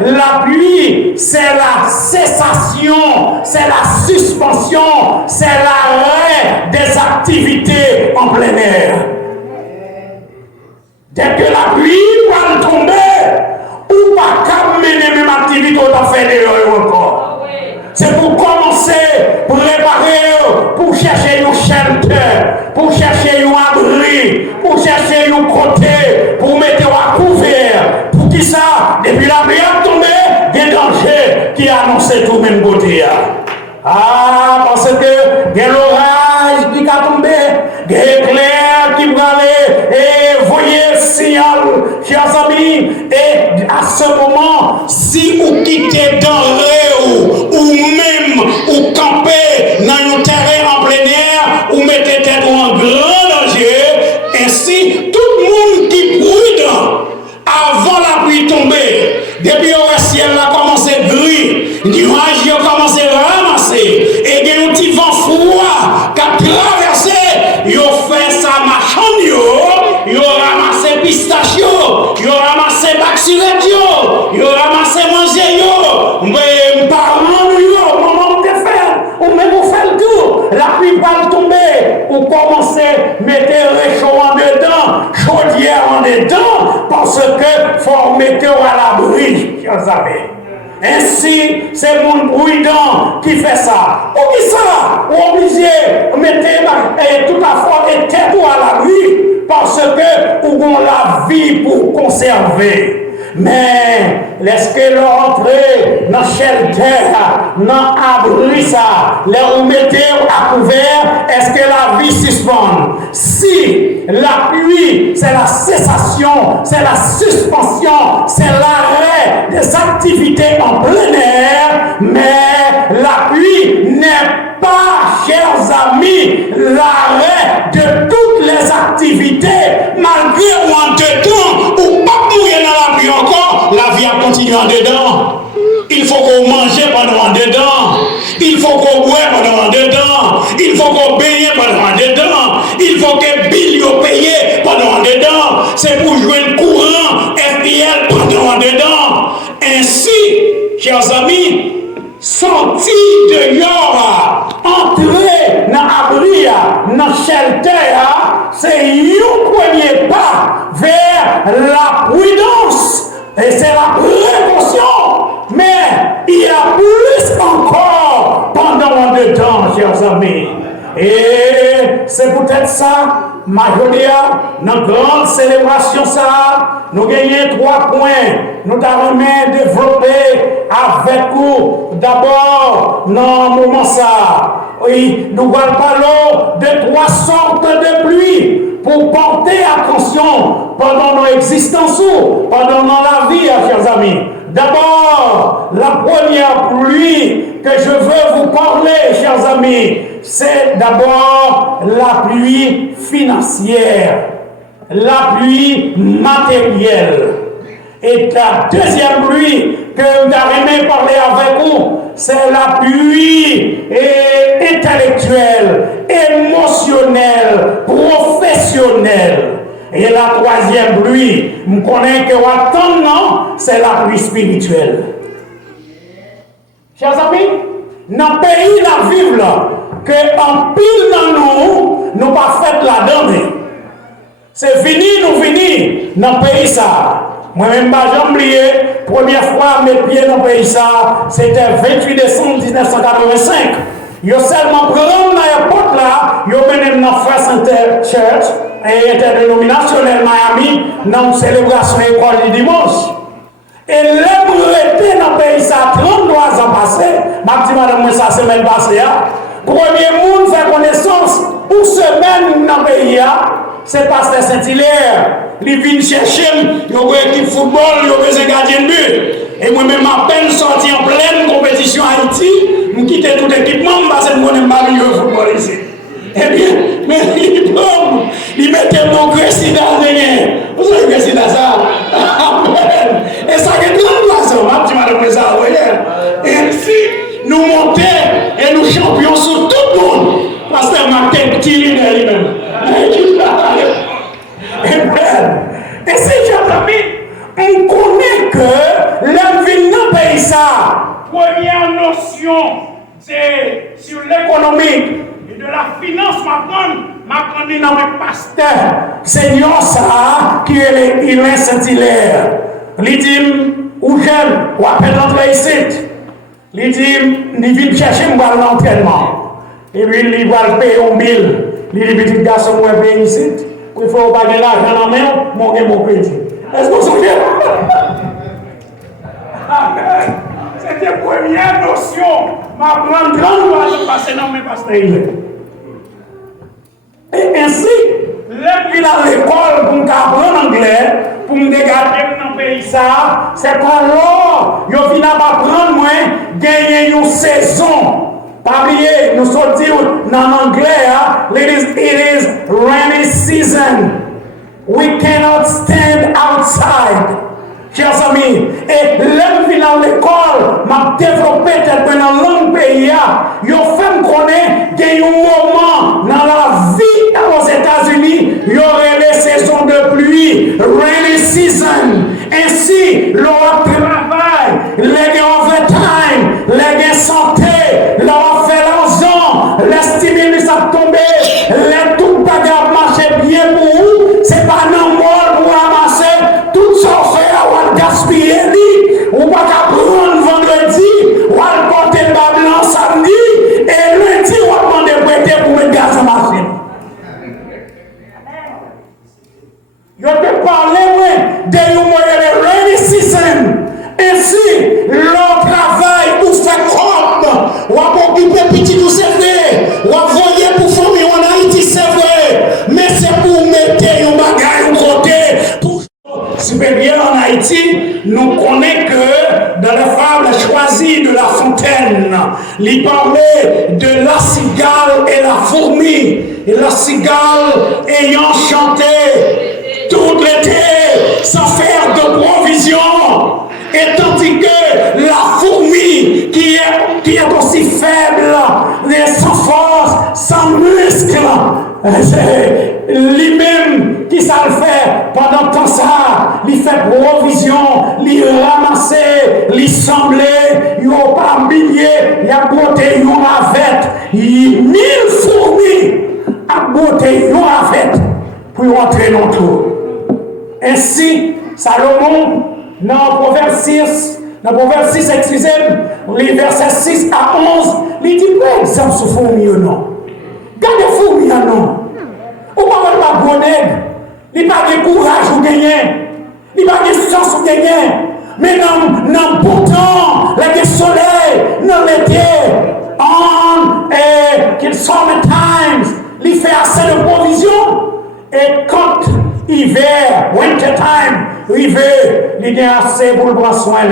la pluie, c'est la cessation, c'est la suspension, c'est l'arrêt des activités en plein air. Dès que la pluie va tomber, ou pas qu'à mener même activité au fait encore. C'est pour commencer, préparer, pour chercher un shelter, pour chercher un abri, pour chercher un côté, pour mettre à couvert. Pour qui ça? Depuis la pluie a tombé, des dangers qui annoncent tout même côté. Ah, parce que il y a l'orage qui a tombé, des éclairs qui vont aller, et voyez signal, chers amis, et à ce moment, si vous quittez dans ou même ou campez dans un terrain en plein air, ou mettez tête en grand danger, ainsi tout le monde qui est prudent, avant la pluie tomber, depuis le ciel a commencé à gris, nuages ont commencé à ramasser, et il y a un petit vent froid qui a traversé, ils ont fait sa marchande, ils ont ramassé pistachio, ils ont ramassé baxilette, ils ont ramassé manger, mais parlant, maman, que faire, ou même vous faites le tour, la pluie va tomber, ou commencez à mettre réchaud en dedans, chaudière en dedans, parce que faut mettre à l'abri, chers amis. Ainsi, c'est mon prudent qui fait ça. Ou qui ça? Ou obligé de mettre tout à fois et tête à l'abri, parce que ou on la vie pour conserver. Mais est-ce que l'entrée dans shelter, dans abri ça, les mettez à couvert, est-ce que la vie suspend? Si la pluie, c'est la cessation, c'est la suspension, c'est l'arrêt des activités en plein air, mais la pluie n'est pas, chers amis, l'arrêt de toutes les activités, malgré ou en dedans, ou pas mourir dans la pluie encore, la vie a continué en dedans. Il faut qu'on mange pendant en dedans. Il faut qu'on boive pendant en dedans. Il faut qu'on baigne pendant en dedans. Il faut que Bill paye pendant en dedans. C'est pour jouer le courant FPL pendant en dedans. Ainsi, chers amis, sortir de Yora, entrer dans l'abri, dans le shelter, c'est un premier pas vers la prudence. Et c'est la précaution. Mais il y a plus encore pendant le temps, chers amis. Et c'est peut-être ça, Majoria, dans grande célébration, ça, nous gagnons 3 points. Nous avons développé avec vous d'abord dans le moment ça. Oui, nous allons parler de 3 sortes de pluie pour porter attention pendant nos existences ou pendant la vie, chers amis. D'abord, la première pluie que je veux vous parler, chers amis, c'est d'abord la pluie financière, la pluie matérielle. Et la deuxième pluie que vous avez parler avec vous, c'est la pluie intellectuelle, émotionnelle, professionnelle. Et la troisième pluie, vous connaissez que attendons, c'est la pluie spirituelle. Chers amis, dans le pays la vivre là, que en pile dans nous pas fait la donne. C'est fini, nous fini dans le pays ça. Moi-même, j'ai oublié, première fois mes pieds dans le pays ça, c'était 28 décembre 1985. Ils ont seulement pris dans l'aéroport là, ils ont mené dans First Center Church et interdénominationnel Miami dans une célébration école du dimanche. Et l'homme était dans le pays ça 33 ans passés, je dis madame, moi ça semaine passée. Premier monde fait connaissance, une semaine dans le pays, c'est Pasteur Saint-Hilaire. Il vient chercher, il y a une équipe de football, il y a besoin de gardien de but. Et moi-même, à peine sorti en pleine compétition à Haïti, je quitte tout l'équipement parce que je ne connais pas le football ici. Eh bien, mais il mettait mon Grécy dans le nez. Vous savez Grécy dans ça? Amen. Et ça fait 33 ans, je vais te ça. Et ainsi, nous montons et nous champions sur tout le monde. Pasteur Martin Thierry lui-même. Et c'est chers amis, on connaît que l'envie dans le pays ça, première notion, c'est sur l'économie et de la finance, ma grande dans mes pasteurs. Seigneur ça, qui est Ilain Saint-Hilaire. Il dit, ou jeune, ou à peine entrer ici. Il dit, il vient chercher moi l'entraînement. Et puis il va payer 1 000. Il dit, petit garçon, moi payer ici. Il faut pas de l'argent dans la main, mon crédit. Est-ce que vous souvenez? C'était la première notion. Ma grande loi de passer dans mes pasteurs. Et ainsi, les à l'école pour apprendre anglais, pour me dégager dans le pays, c'est alors, je viens d'apprendre, moi, gagner une saison. Pas oublier, nous sommes dit en anglais, it is rainy season. We cannot stand outside. Chers amis, et l'homme vient à l'école, m'a développé dans la langue pays, il fait me connaître qu'il y a un moment dans la vie aux États-Unis, il y aurait les saisons de pluie, rainy season. Ainsi, leur travail, les overtime, les santé, leur fait l'argent, les stimulus à tomber, les tout bagarre marcher bien pour vous, c'est pas normal pour ramasser tout ça fait à gaspiller, ou pas prendre vendredi, ou à porter le bas blanc samedi, et lundi, ou à demander prêter pour mettre gaz en machine. Je te parle de une rainy season. Ainsi, leur travail ou fait comme, ou à occuper petit ou c'est vrai, ou à voyer pour famille en Haïti, c'est vrai, mais c'est pour mettre un bagage de côté. Pour supérieur en Haïti, nous connaissons que dans la fable choisie de La Fontaine, il parlait de la cigale et la fourmi, et la cigale ayant chanté tout l'été sans faire de provision. Et tandis que la fourmi qui est aussi faible, sans force, sans muscle, c'est lui-même qui ça le fait pendant tout ça, il fait provision, il ramasse, il semble, il n'y a pas milliers, il y a beauté, il y a avec, 1000 fourmis à beauté, il y a avec pour entrer dans tout. Ainsi, Salomon, dans Proverbe 6, excusez-moi, les versets 6 à 11, il dit par exemple sur fourmi ou non. Gardez fourmi ou non. Ou pas bon nègre, il n'a pas de courage ou gagner, il n'a pas de sens ou gagner. Mais dans bon temps, le soleil, dans l'été, en summertime, il fait assez de provisions. Et quand hiver, winter time, hiver, il y a assez pour le prendre soin.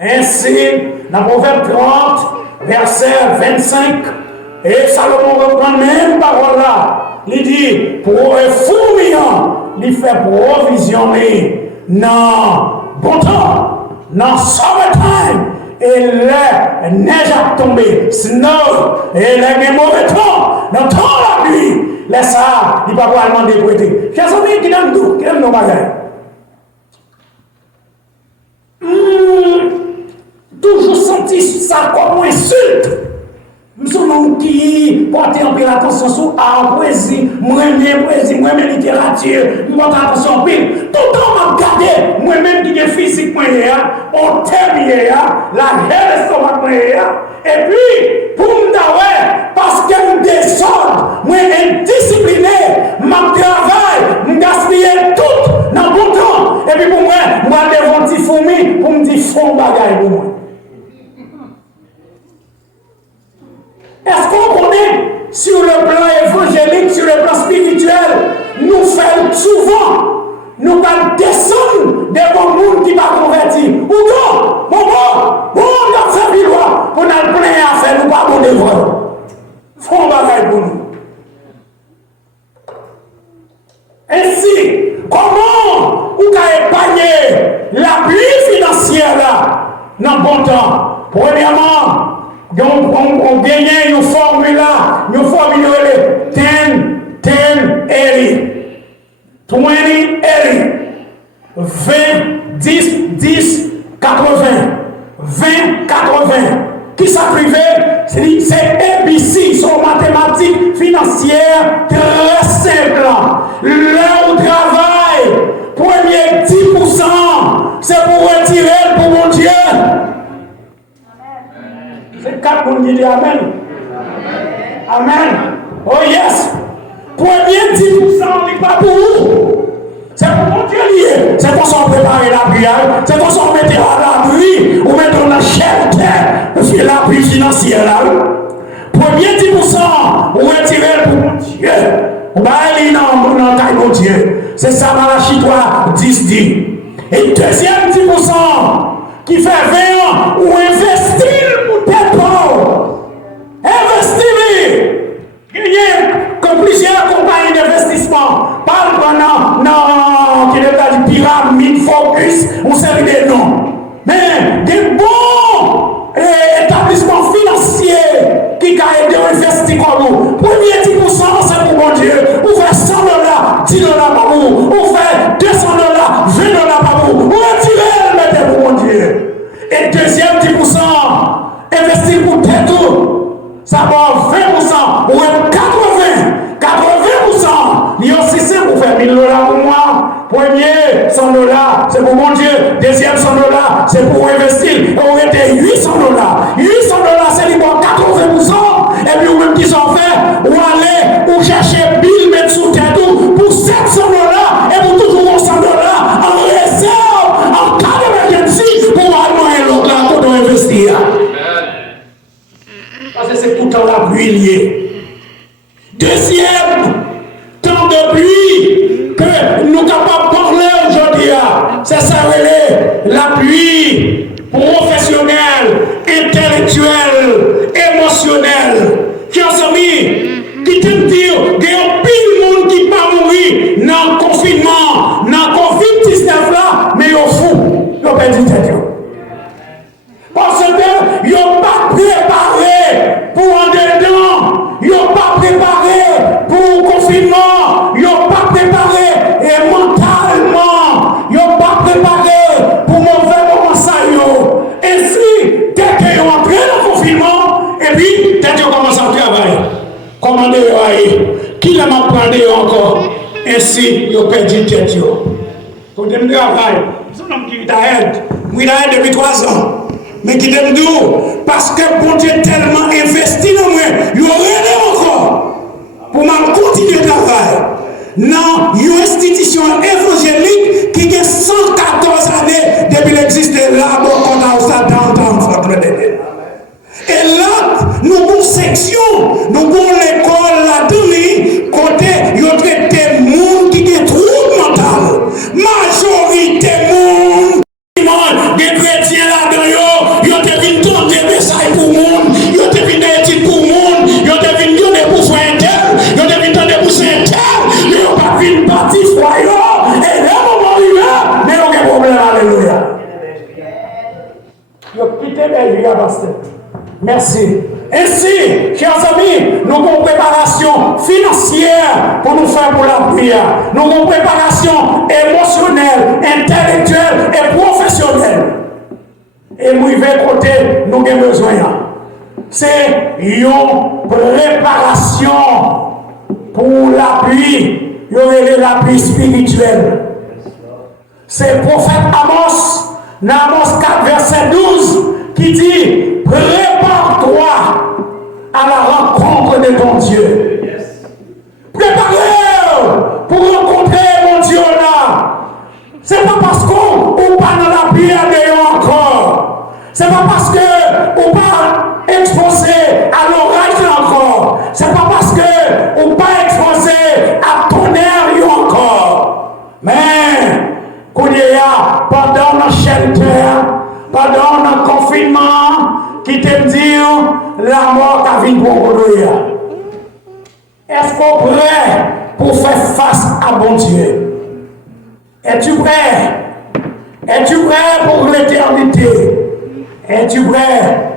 Ainsi, dans Proverbe 30, verset 25, et Salomon reprend même parole là. Il dit, pour un fourmillant, il fait provisionner. dans bon temps, dans summertime, et la neige a tombé, snow, et les mauvais temps, dans temps la pluie, les ça, il ne va pas demander pour aider. Chers amis, qui aiment nos bagages. Toujours senti ça comme une insulte. Nous sommes qui portent un peu l'attention sur la poésie, moi-même littérature, nous portons attention pile. Tout le temps, je regarde, moi-même qui est physique, on termine, la haine estomac, et puis, pour me dire, parce que je descends, moi, indiscipliné, je travaille, je gaspille tout dans le bon temps, et puis pour moi, je devant petit fourmi pour me dire, fond bagaille pour moi. Est-ce qu'on connaît sur le plan évangélique, sur le plan spirituel, nous faisons souvent, nous allons descendre devant le monde qui va convertir. Ou non, bon, on a fait une loi, on a plein à faire, nous pas bon devant. Font bagaille pour nous. Ainsi, comment vous avez épargné la pluie financière là, dans le bon temps? Premièrement, on gagne une formule là, une formule 10, 10, 80. 20, 80. 20, 10, 10, 80. 20, 80. Qui s'appelle? C'est ABC, son mathématiques financières très simple. Là où travail, premier 10%, c'est pour retirer pour mon Dieu. C'est 4 pour dire Amen. Amen. Oh yes. Premier 10% n'est pas pour vous. C'est pour mon Dieu lié. C'est pour ça qu'on prépare la prière. C'est pour ça qu'on met à l'abri ou mettre dans la shelter. La pluie financière là. Premier 10%, on retire pour mon Dieu. On va aller dans le taille mon Dieu. C'est ça, Malachie 3, 10 dit. Et deuxième 10% qui fait 20 ans, ou investir pour tes pauvres. Investir. Il y a comme plusieurs compagnies d'investissement. Parle pendant qui n'est pas du pyramide, focus, on sait des noms. Mais des bons établissements financiers qui ont été investis comme vous. Premier 10%, c'est pour mon Dieu. Vous faites $100, $10 par vous. Vous faites $200, $20 par vous. Vous retirez, mettez pour mon Dieu. Et deuxième 10%, investir pour tout. Ça va 20%, ou même 80%. Il y a aussi ça pour faire $1000 pour moi. Premier, $100, c'est pour mon Dieu. Deuxième, $100, c'est pour investir. Et on était $800. $800, c'est les 80%. Et puis, vous-même qui sont faits, ou aller, ou chercher Bill, mettre sous tête pour $700. Et pour toujours $100 en réserve, en cas d'émergence, pour aller l'autre là, pour nous investir. Parce que c'est tout le temps la pluie liée. Deuxième, temps de pluie que nous sommes capables de parler aujourd'hui, c'est ça, la pluie professionnelle, intellectuelle, émotionnelle. Chers amis, qui te dire qu'il y a un pile monde qui ne pas mourir dans le confinement, dans le Covid-19 là, mais ils sont fous, ils ont perdu tête. Parce que ils n'ont pas préparé pour en dedans, ils n'ont pas préparé pour le confinement, ils n'ont pas préparé et mentalement, ils n'ont pas préparé pour mauvais moment ça. Ainsi, dès qu'ils ont entré dans le confinement, et puis dès qu'ils ont commencé à travailler, comment qui l'a m'apprendre encore, ainsi ils ont perdu tête. Quand ils travaillent, ils sont qui t'aident, oui, ils depuis 3 ans. Mais qui t'aime d'où? Parce que bon Dieu tellement investi dans moi, il y aurait encore pour m'en continuer de travailler. Dans une institution évangélique qui a 114 années depuis l'existence là, on a ça dans et là, nous avons une section, nous avons l'école là-dedans, côté, il y a des gens qui ont des troubles mentaux. Majorité monde. Des chrétiens là-dedans, ils ont devenu tenter des messages pour le monde, ils ont devenu des études pour le monde, ils ont devenu donner pour soin interne, ils ont devenu donner pour soin interne, mais ils n'ont pas vu une partie foyer, et là, on va arriver, mais on prière pour nous faire pour la prière. Nous avons une préparation émotionnelle, intellectuelle et professionnelle. Et nous, côté, nous avons besoin. C'est une préparation pour l'appui. Il y aurait l'appui spirituel. C'est le prophète Amos, dans Amos 4, verset 12, qui dit: prépare-toi à la rencontre de ton Dieu. Préparez-vous pour rencontrer mon Dieu là. C'est pas parce qu'on n'est pas dans la prière de encore. C'est pas parce que on pas exposé à l'orage encore. C'est pas parce que on pas exposé à tonnerre encore. Mais qu'on y a pendant le shelter, pendant le confinement, qui te dit la mort a vu pour nous. Est-ce qu'on est prêt pour faire face à bon Dieu? Es-tu prêt? Es-tu prêt pour l'éternité? Es-tu prêt?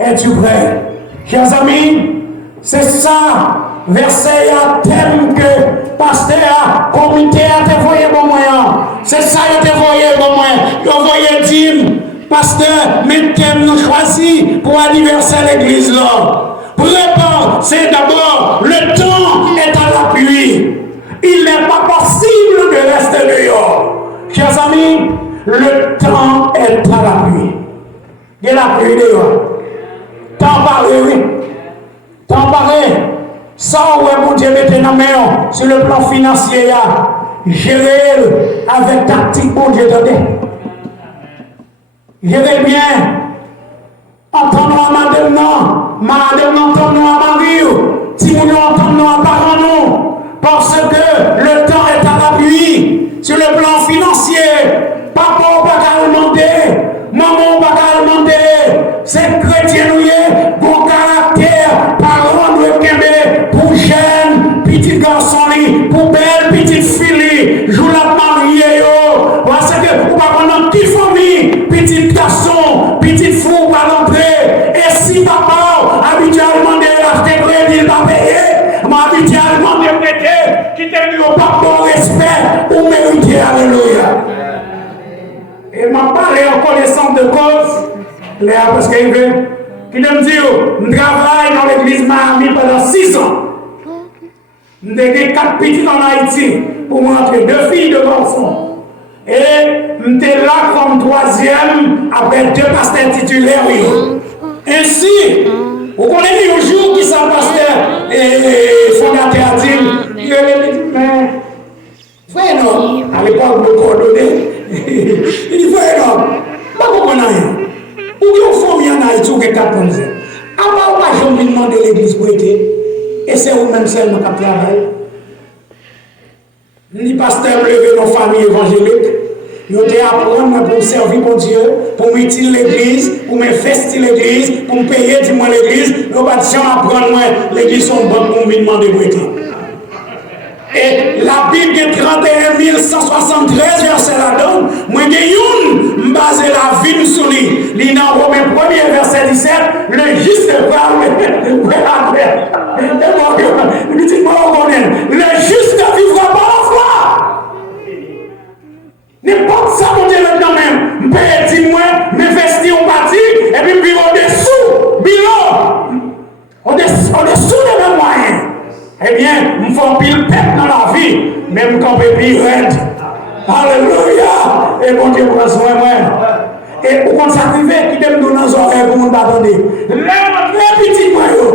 Es-tu prêt? Chers amis, c'est ça, verset à thème que pasteur, comité a dévoyé bon moyen. C'est ça, il a dévoyé bon moyen. Il a envoyé dire, pasteur, mais thème nous choisi pour anniversaire l'église là. Prépare, c'est d'abord, le temps est à l'appui. Il n'est pas possible de rester dehors. Chers amis, le temps est à l'appui. Il est l'appui dehors. Temps paré, oui. Temps paré. Ça, où mon Dieu mettait dans main sur le plan financier, gérer avec tactique, mon Dieu donné. Gérer bien. Entendons à madame, entendons à Marie, si nous entendons à parents, nous, parce que le temps est à l'appui sur le plan financier. Papa, on va pas demander, maman, on va pas demander, c'est chrétien, nous, bon caractère, parents, nous, pour jeunes, petits garçons, pour belles petites filles, joue la mariée, parce que vous pas prendre petite famille, petits garçons, petites fous, à l'entrée, et si papa, habituellement, acheter crédit, il va payer, mais habituellement, de prêter, qui te dit pas bon respect, ou mériter, alléluia. Et m'a parlé en connaissance de cause, parce qu'il veut, qui me dit, je travaille dans l'église Miami pendant 6 ans. J'ai 4 petits en Haïti pour montrer 2 filles, 2 garçons. Et j'étais là comme 3e après 2 pasteurs titulaires. Ainsi, vous connaissez un jour qui sont pasteurs et fondateurs dit, il dit, mais frère non, à l'époque de coordonner, il dit frère non, pas qu'on rien. Ou bien famille en Haïti ou que 4 personnes. Avant, pas jamais demandé l'église pour aider. Et c'est vous-même seulement qui travaillez. Ni pasteur levé nos familles évangéliques. Ils ont apprendre pour servir mon Dieu, pour m'utiliser l'église, pour m'investir l'église, pour me payer du moins l'église. Ils n'ont pas de apprendre l'église son banque pour me demander pour aider. Et la Bible est 31 173 versets là-dedans. Moi, je suis basé la vie sur lui. Il est dans Romains 1er verset 17. Le juste parle. Le juste vivra par la foi. N'importe ça, mon Dieu, maintenant même. Je peux dire, moi, m'investir en partie, et puis au-dessous, bilan. Au-dessous de mes moyens. Eh bien, nous faisons pile tête dans la vie, même quand on peut pire raide. Alléluia! Et bon Dieu prend soin de moi. Et pour qu'on s'arrive, qui donne nous dans nos oreilles pour nous attendre. Les petits moyens,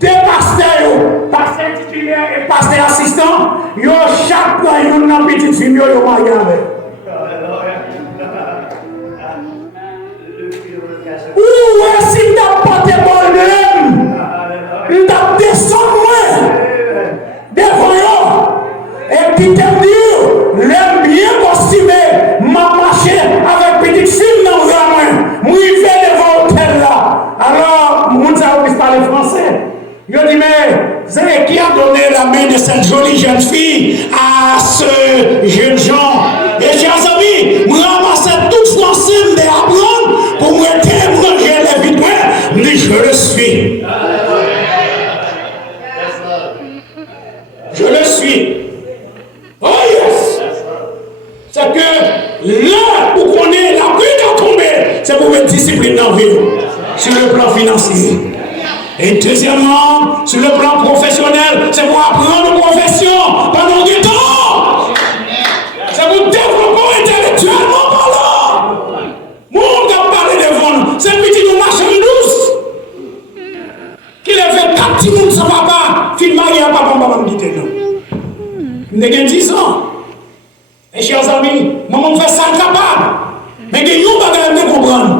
2 pasteurs, pasteur titulaire et pasteur assistant, chaque moyen dans petite fille, ils ont marié avec. Où est-ce qu'il n'a pas de bonheur? Il t'a descendu devant eux. Et puis te dit, l'aime bien costumé, m'a marché avec petite fille dans le gamin. Moi, il fait devant l'hôtel là. Alors, mon Dieu, on puisse parler français. Il dit, mais vous savez qui a donné la main de cette jolie jeune fille à ce jeune Jean? Et chers amis, moi, ramassais tout français, me apprendre pour me débrancher les vitres. Mais je le suis. Deuxièmement, sur le plan professionnel, c'est pour apprendre une profession pendant du temps. C'est pour développer intellectuellement parlant. Monde qui a parlé devant nous, c'est petit nous marchons douce. Qui a fait 4 petits monde sans papa, fille mariée à papa, me quitter nous. Nous avons 10 ans. Et chers amis, moi, je fais ça capable. Mais il y a un bagage de comprendre.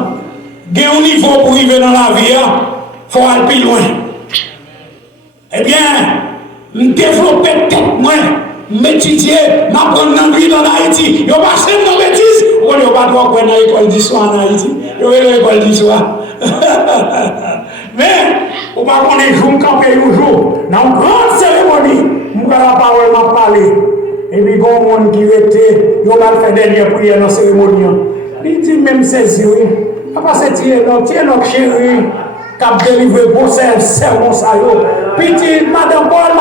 Il y a un niveau pour arriver dans la vie, il faut aller plus loin. Eh bien, nous développer tête moins, m'étudier, m'apprendre dans la vie dans Haïti. Il n'y a pas de dans bêtise. On ne va pas droit pour l'école d'histoire en Haïti. Il y a l'école d'histoire. Mais, on va qu'on est jour, camper un jour. Dans une grande cérémonie, nous allons la parole m'a parlé. Et puis, il y a un monde qui était, il va faire des dernières prières dans la cérémonie. Il dit même saisi, oui. Papa, c'est tiens notre chéri, qui a délivré pour sermon ça. Puis, Madame Paul,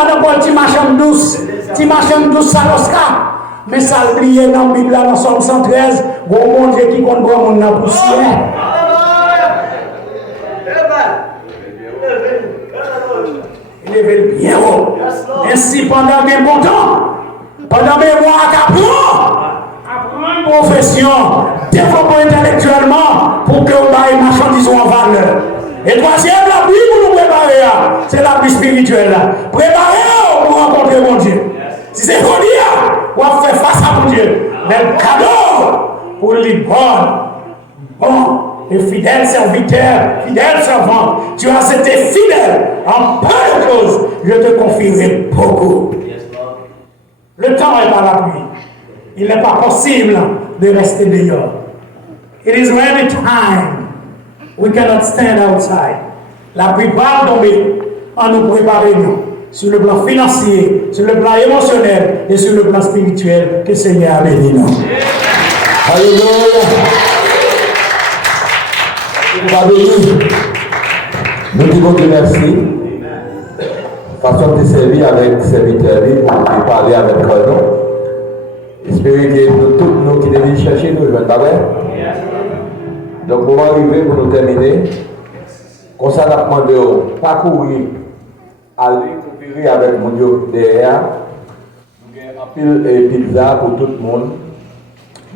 tu machin douce, Saloska. Mais ça a brillé dans la Bible, dans Somme 113, bon mon Dieu qui compte pour mon poussière. Il est bien haut. Ainsi, pendant mes bons temps, pendant mes mois qu'apprendre une profession, développer intellectuellement pour que les marchandises en valeur. Et troisième, la Bible pour nous préparer, c'est la vie spirituelle. Préparer pour rencontrer mon Dieu. Si c'est bon Dieu, on va faire face à mon Dieu. Mais le cadeau pour les bons et fidèles serviteurs, fidèles servants, tu as été fidèle en peu de choses, je te confierai beaucoup. Le temps est à la pluie. Il n'est pas possible de rester dehors. It is really time. We cannot stand outside. La pluie va tomber en nous préparant sur le plan financier, sur le plan émotionnel et sur le plan spirituel que le Seigneur a béni nous. Alléluia. Nous disons Dieu merci. Façon de servir avec serviteur pour parler avec nous. Espérons que nous tous nous qui devons chercher nous joindre avec. Donc, pour arriver pour nous terminer, comme ça, nous avons demandé de parcourir, aller coopérer avec mon Dieu derrière. Nous avons un pile pizza pour tout le monde.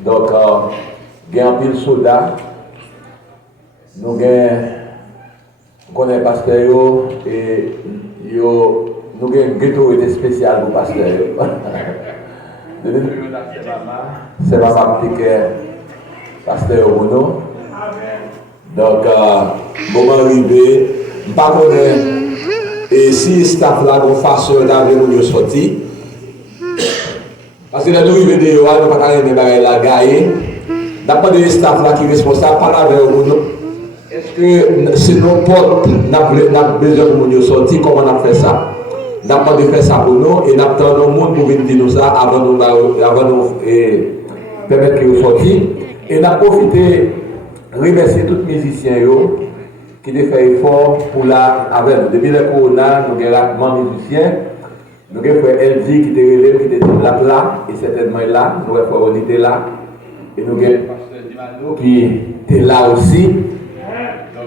Donc, nous avons un pile soda. Nous connaissons pasteur et nous avons un gâteau spécial pour pasteur. C'est ma petite pasteur Bruno. Donc, bon arrivé, je ne sais pas et si staff là vont façon d'avoir nous sorti. Parce que là nous arrivons dehors, nous ne pouvons pas la gailler. D'après les staff là qui est responsable, parler avec nous. Est-ce que c'est nos portes, nous avons besoin de nous sortir, comment on a fait ça? Nous avons de faire ça pour nous et nous attendons le monde pour venir dire nous ça avant de nous permettre qu'ils sortent. Et nous avons profité de remercier tous les musiciens qui ont fait effort pour la avec nous. Depuis le corona, nous avons rapidement musiciens. Nous avons fait LG qui était relève, qui était là, et certainement là, nous avons fait Onité là. Et nous avons Pasteur Dimano qui était là aussi.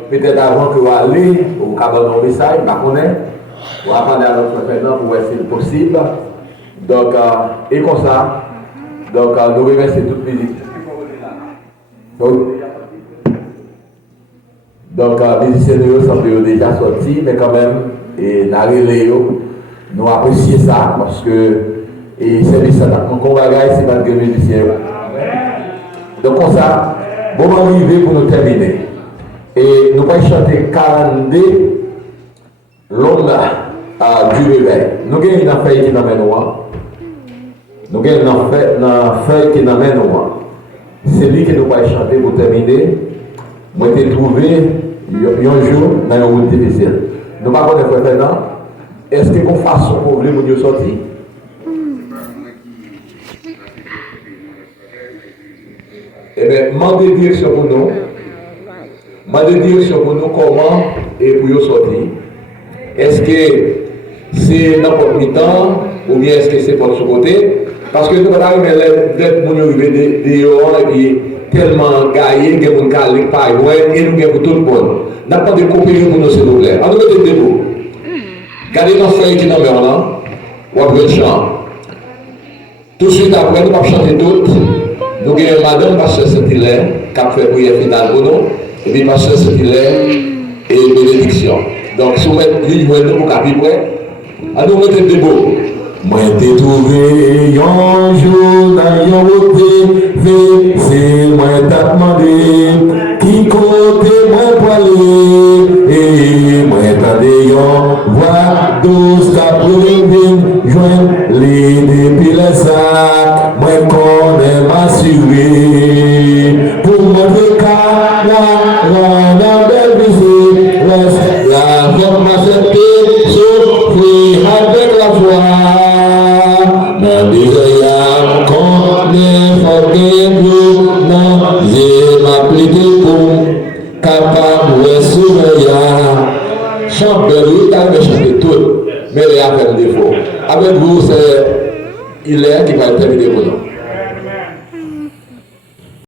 Peut-être avant que vous allez au cabanon de message, je ne connais pas. On va parler à notre frère pour voir si c'est possible. Donc, et comme ça, donc, nous remercions toutes les musiciens. Donc, les musiciens sont déjà sortis, mais quand même, et nous apprécions ça parce que c'est ça, on va gagner si malgré les musiciens. Donc, comme ça, bon, on va arriver pour nous terminer. Et nous allons chanter 42 l'homme du réveil. Nous avons une feuille qui nous amène nous avons une feuille qui nous amène c'est lui que nous allons chanter pour terminer. Moi, j'ai trouvé un jour dans un route difficile. Nous ne pouvons pas faire maintenant. Est-ce que vous fasse un problème pour nous sortir? Eh bien, demandez direction pour nous. Demandez direction pour nous comment et pour nous sortir. Est-ce que c'est n'importe quel temps ou bien est-ce que c'est pour ce côté? Parce que nous avons des tellement gaillés que nous avons pas et nous avons tout le monde. Nous avons pas de coopérer pour nous, s'il vous plaît. On nous met debout. Gardez nos frères qui nous meurent là, ou après le chant. Tout de suite après, nous allons chanter toutes. Nous avons Madame Pasteur Saint-Hilaire qui a fait prière finale pour nous, et puis Pasteur Saint-Hilaire et bénédiction. Donc, si vous mettez une journée pour qu'il prêt, à nous mettre des beaux. Moi t'ai trouvé un jour dans un hôtel, c'est moi t'as demandé qui côté moi pour aller, et moi t'as dit voir 12 capres joindre les depuis les sacs, moi connais m'assurer pour montrer qu'à la belle visite, la forme acceptée, souffrir avec la foi. Désayam qu'on est formé pour non, j'ai m'appliqué pour capable de sourire. Chante belle, t'as fait chanter tout, mais il y a un défaut. Avec vous, c'est il est qui va terminer pour nous.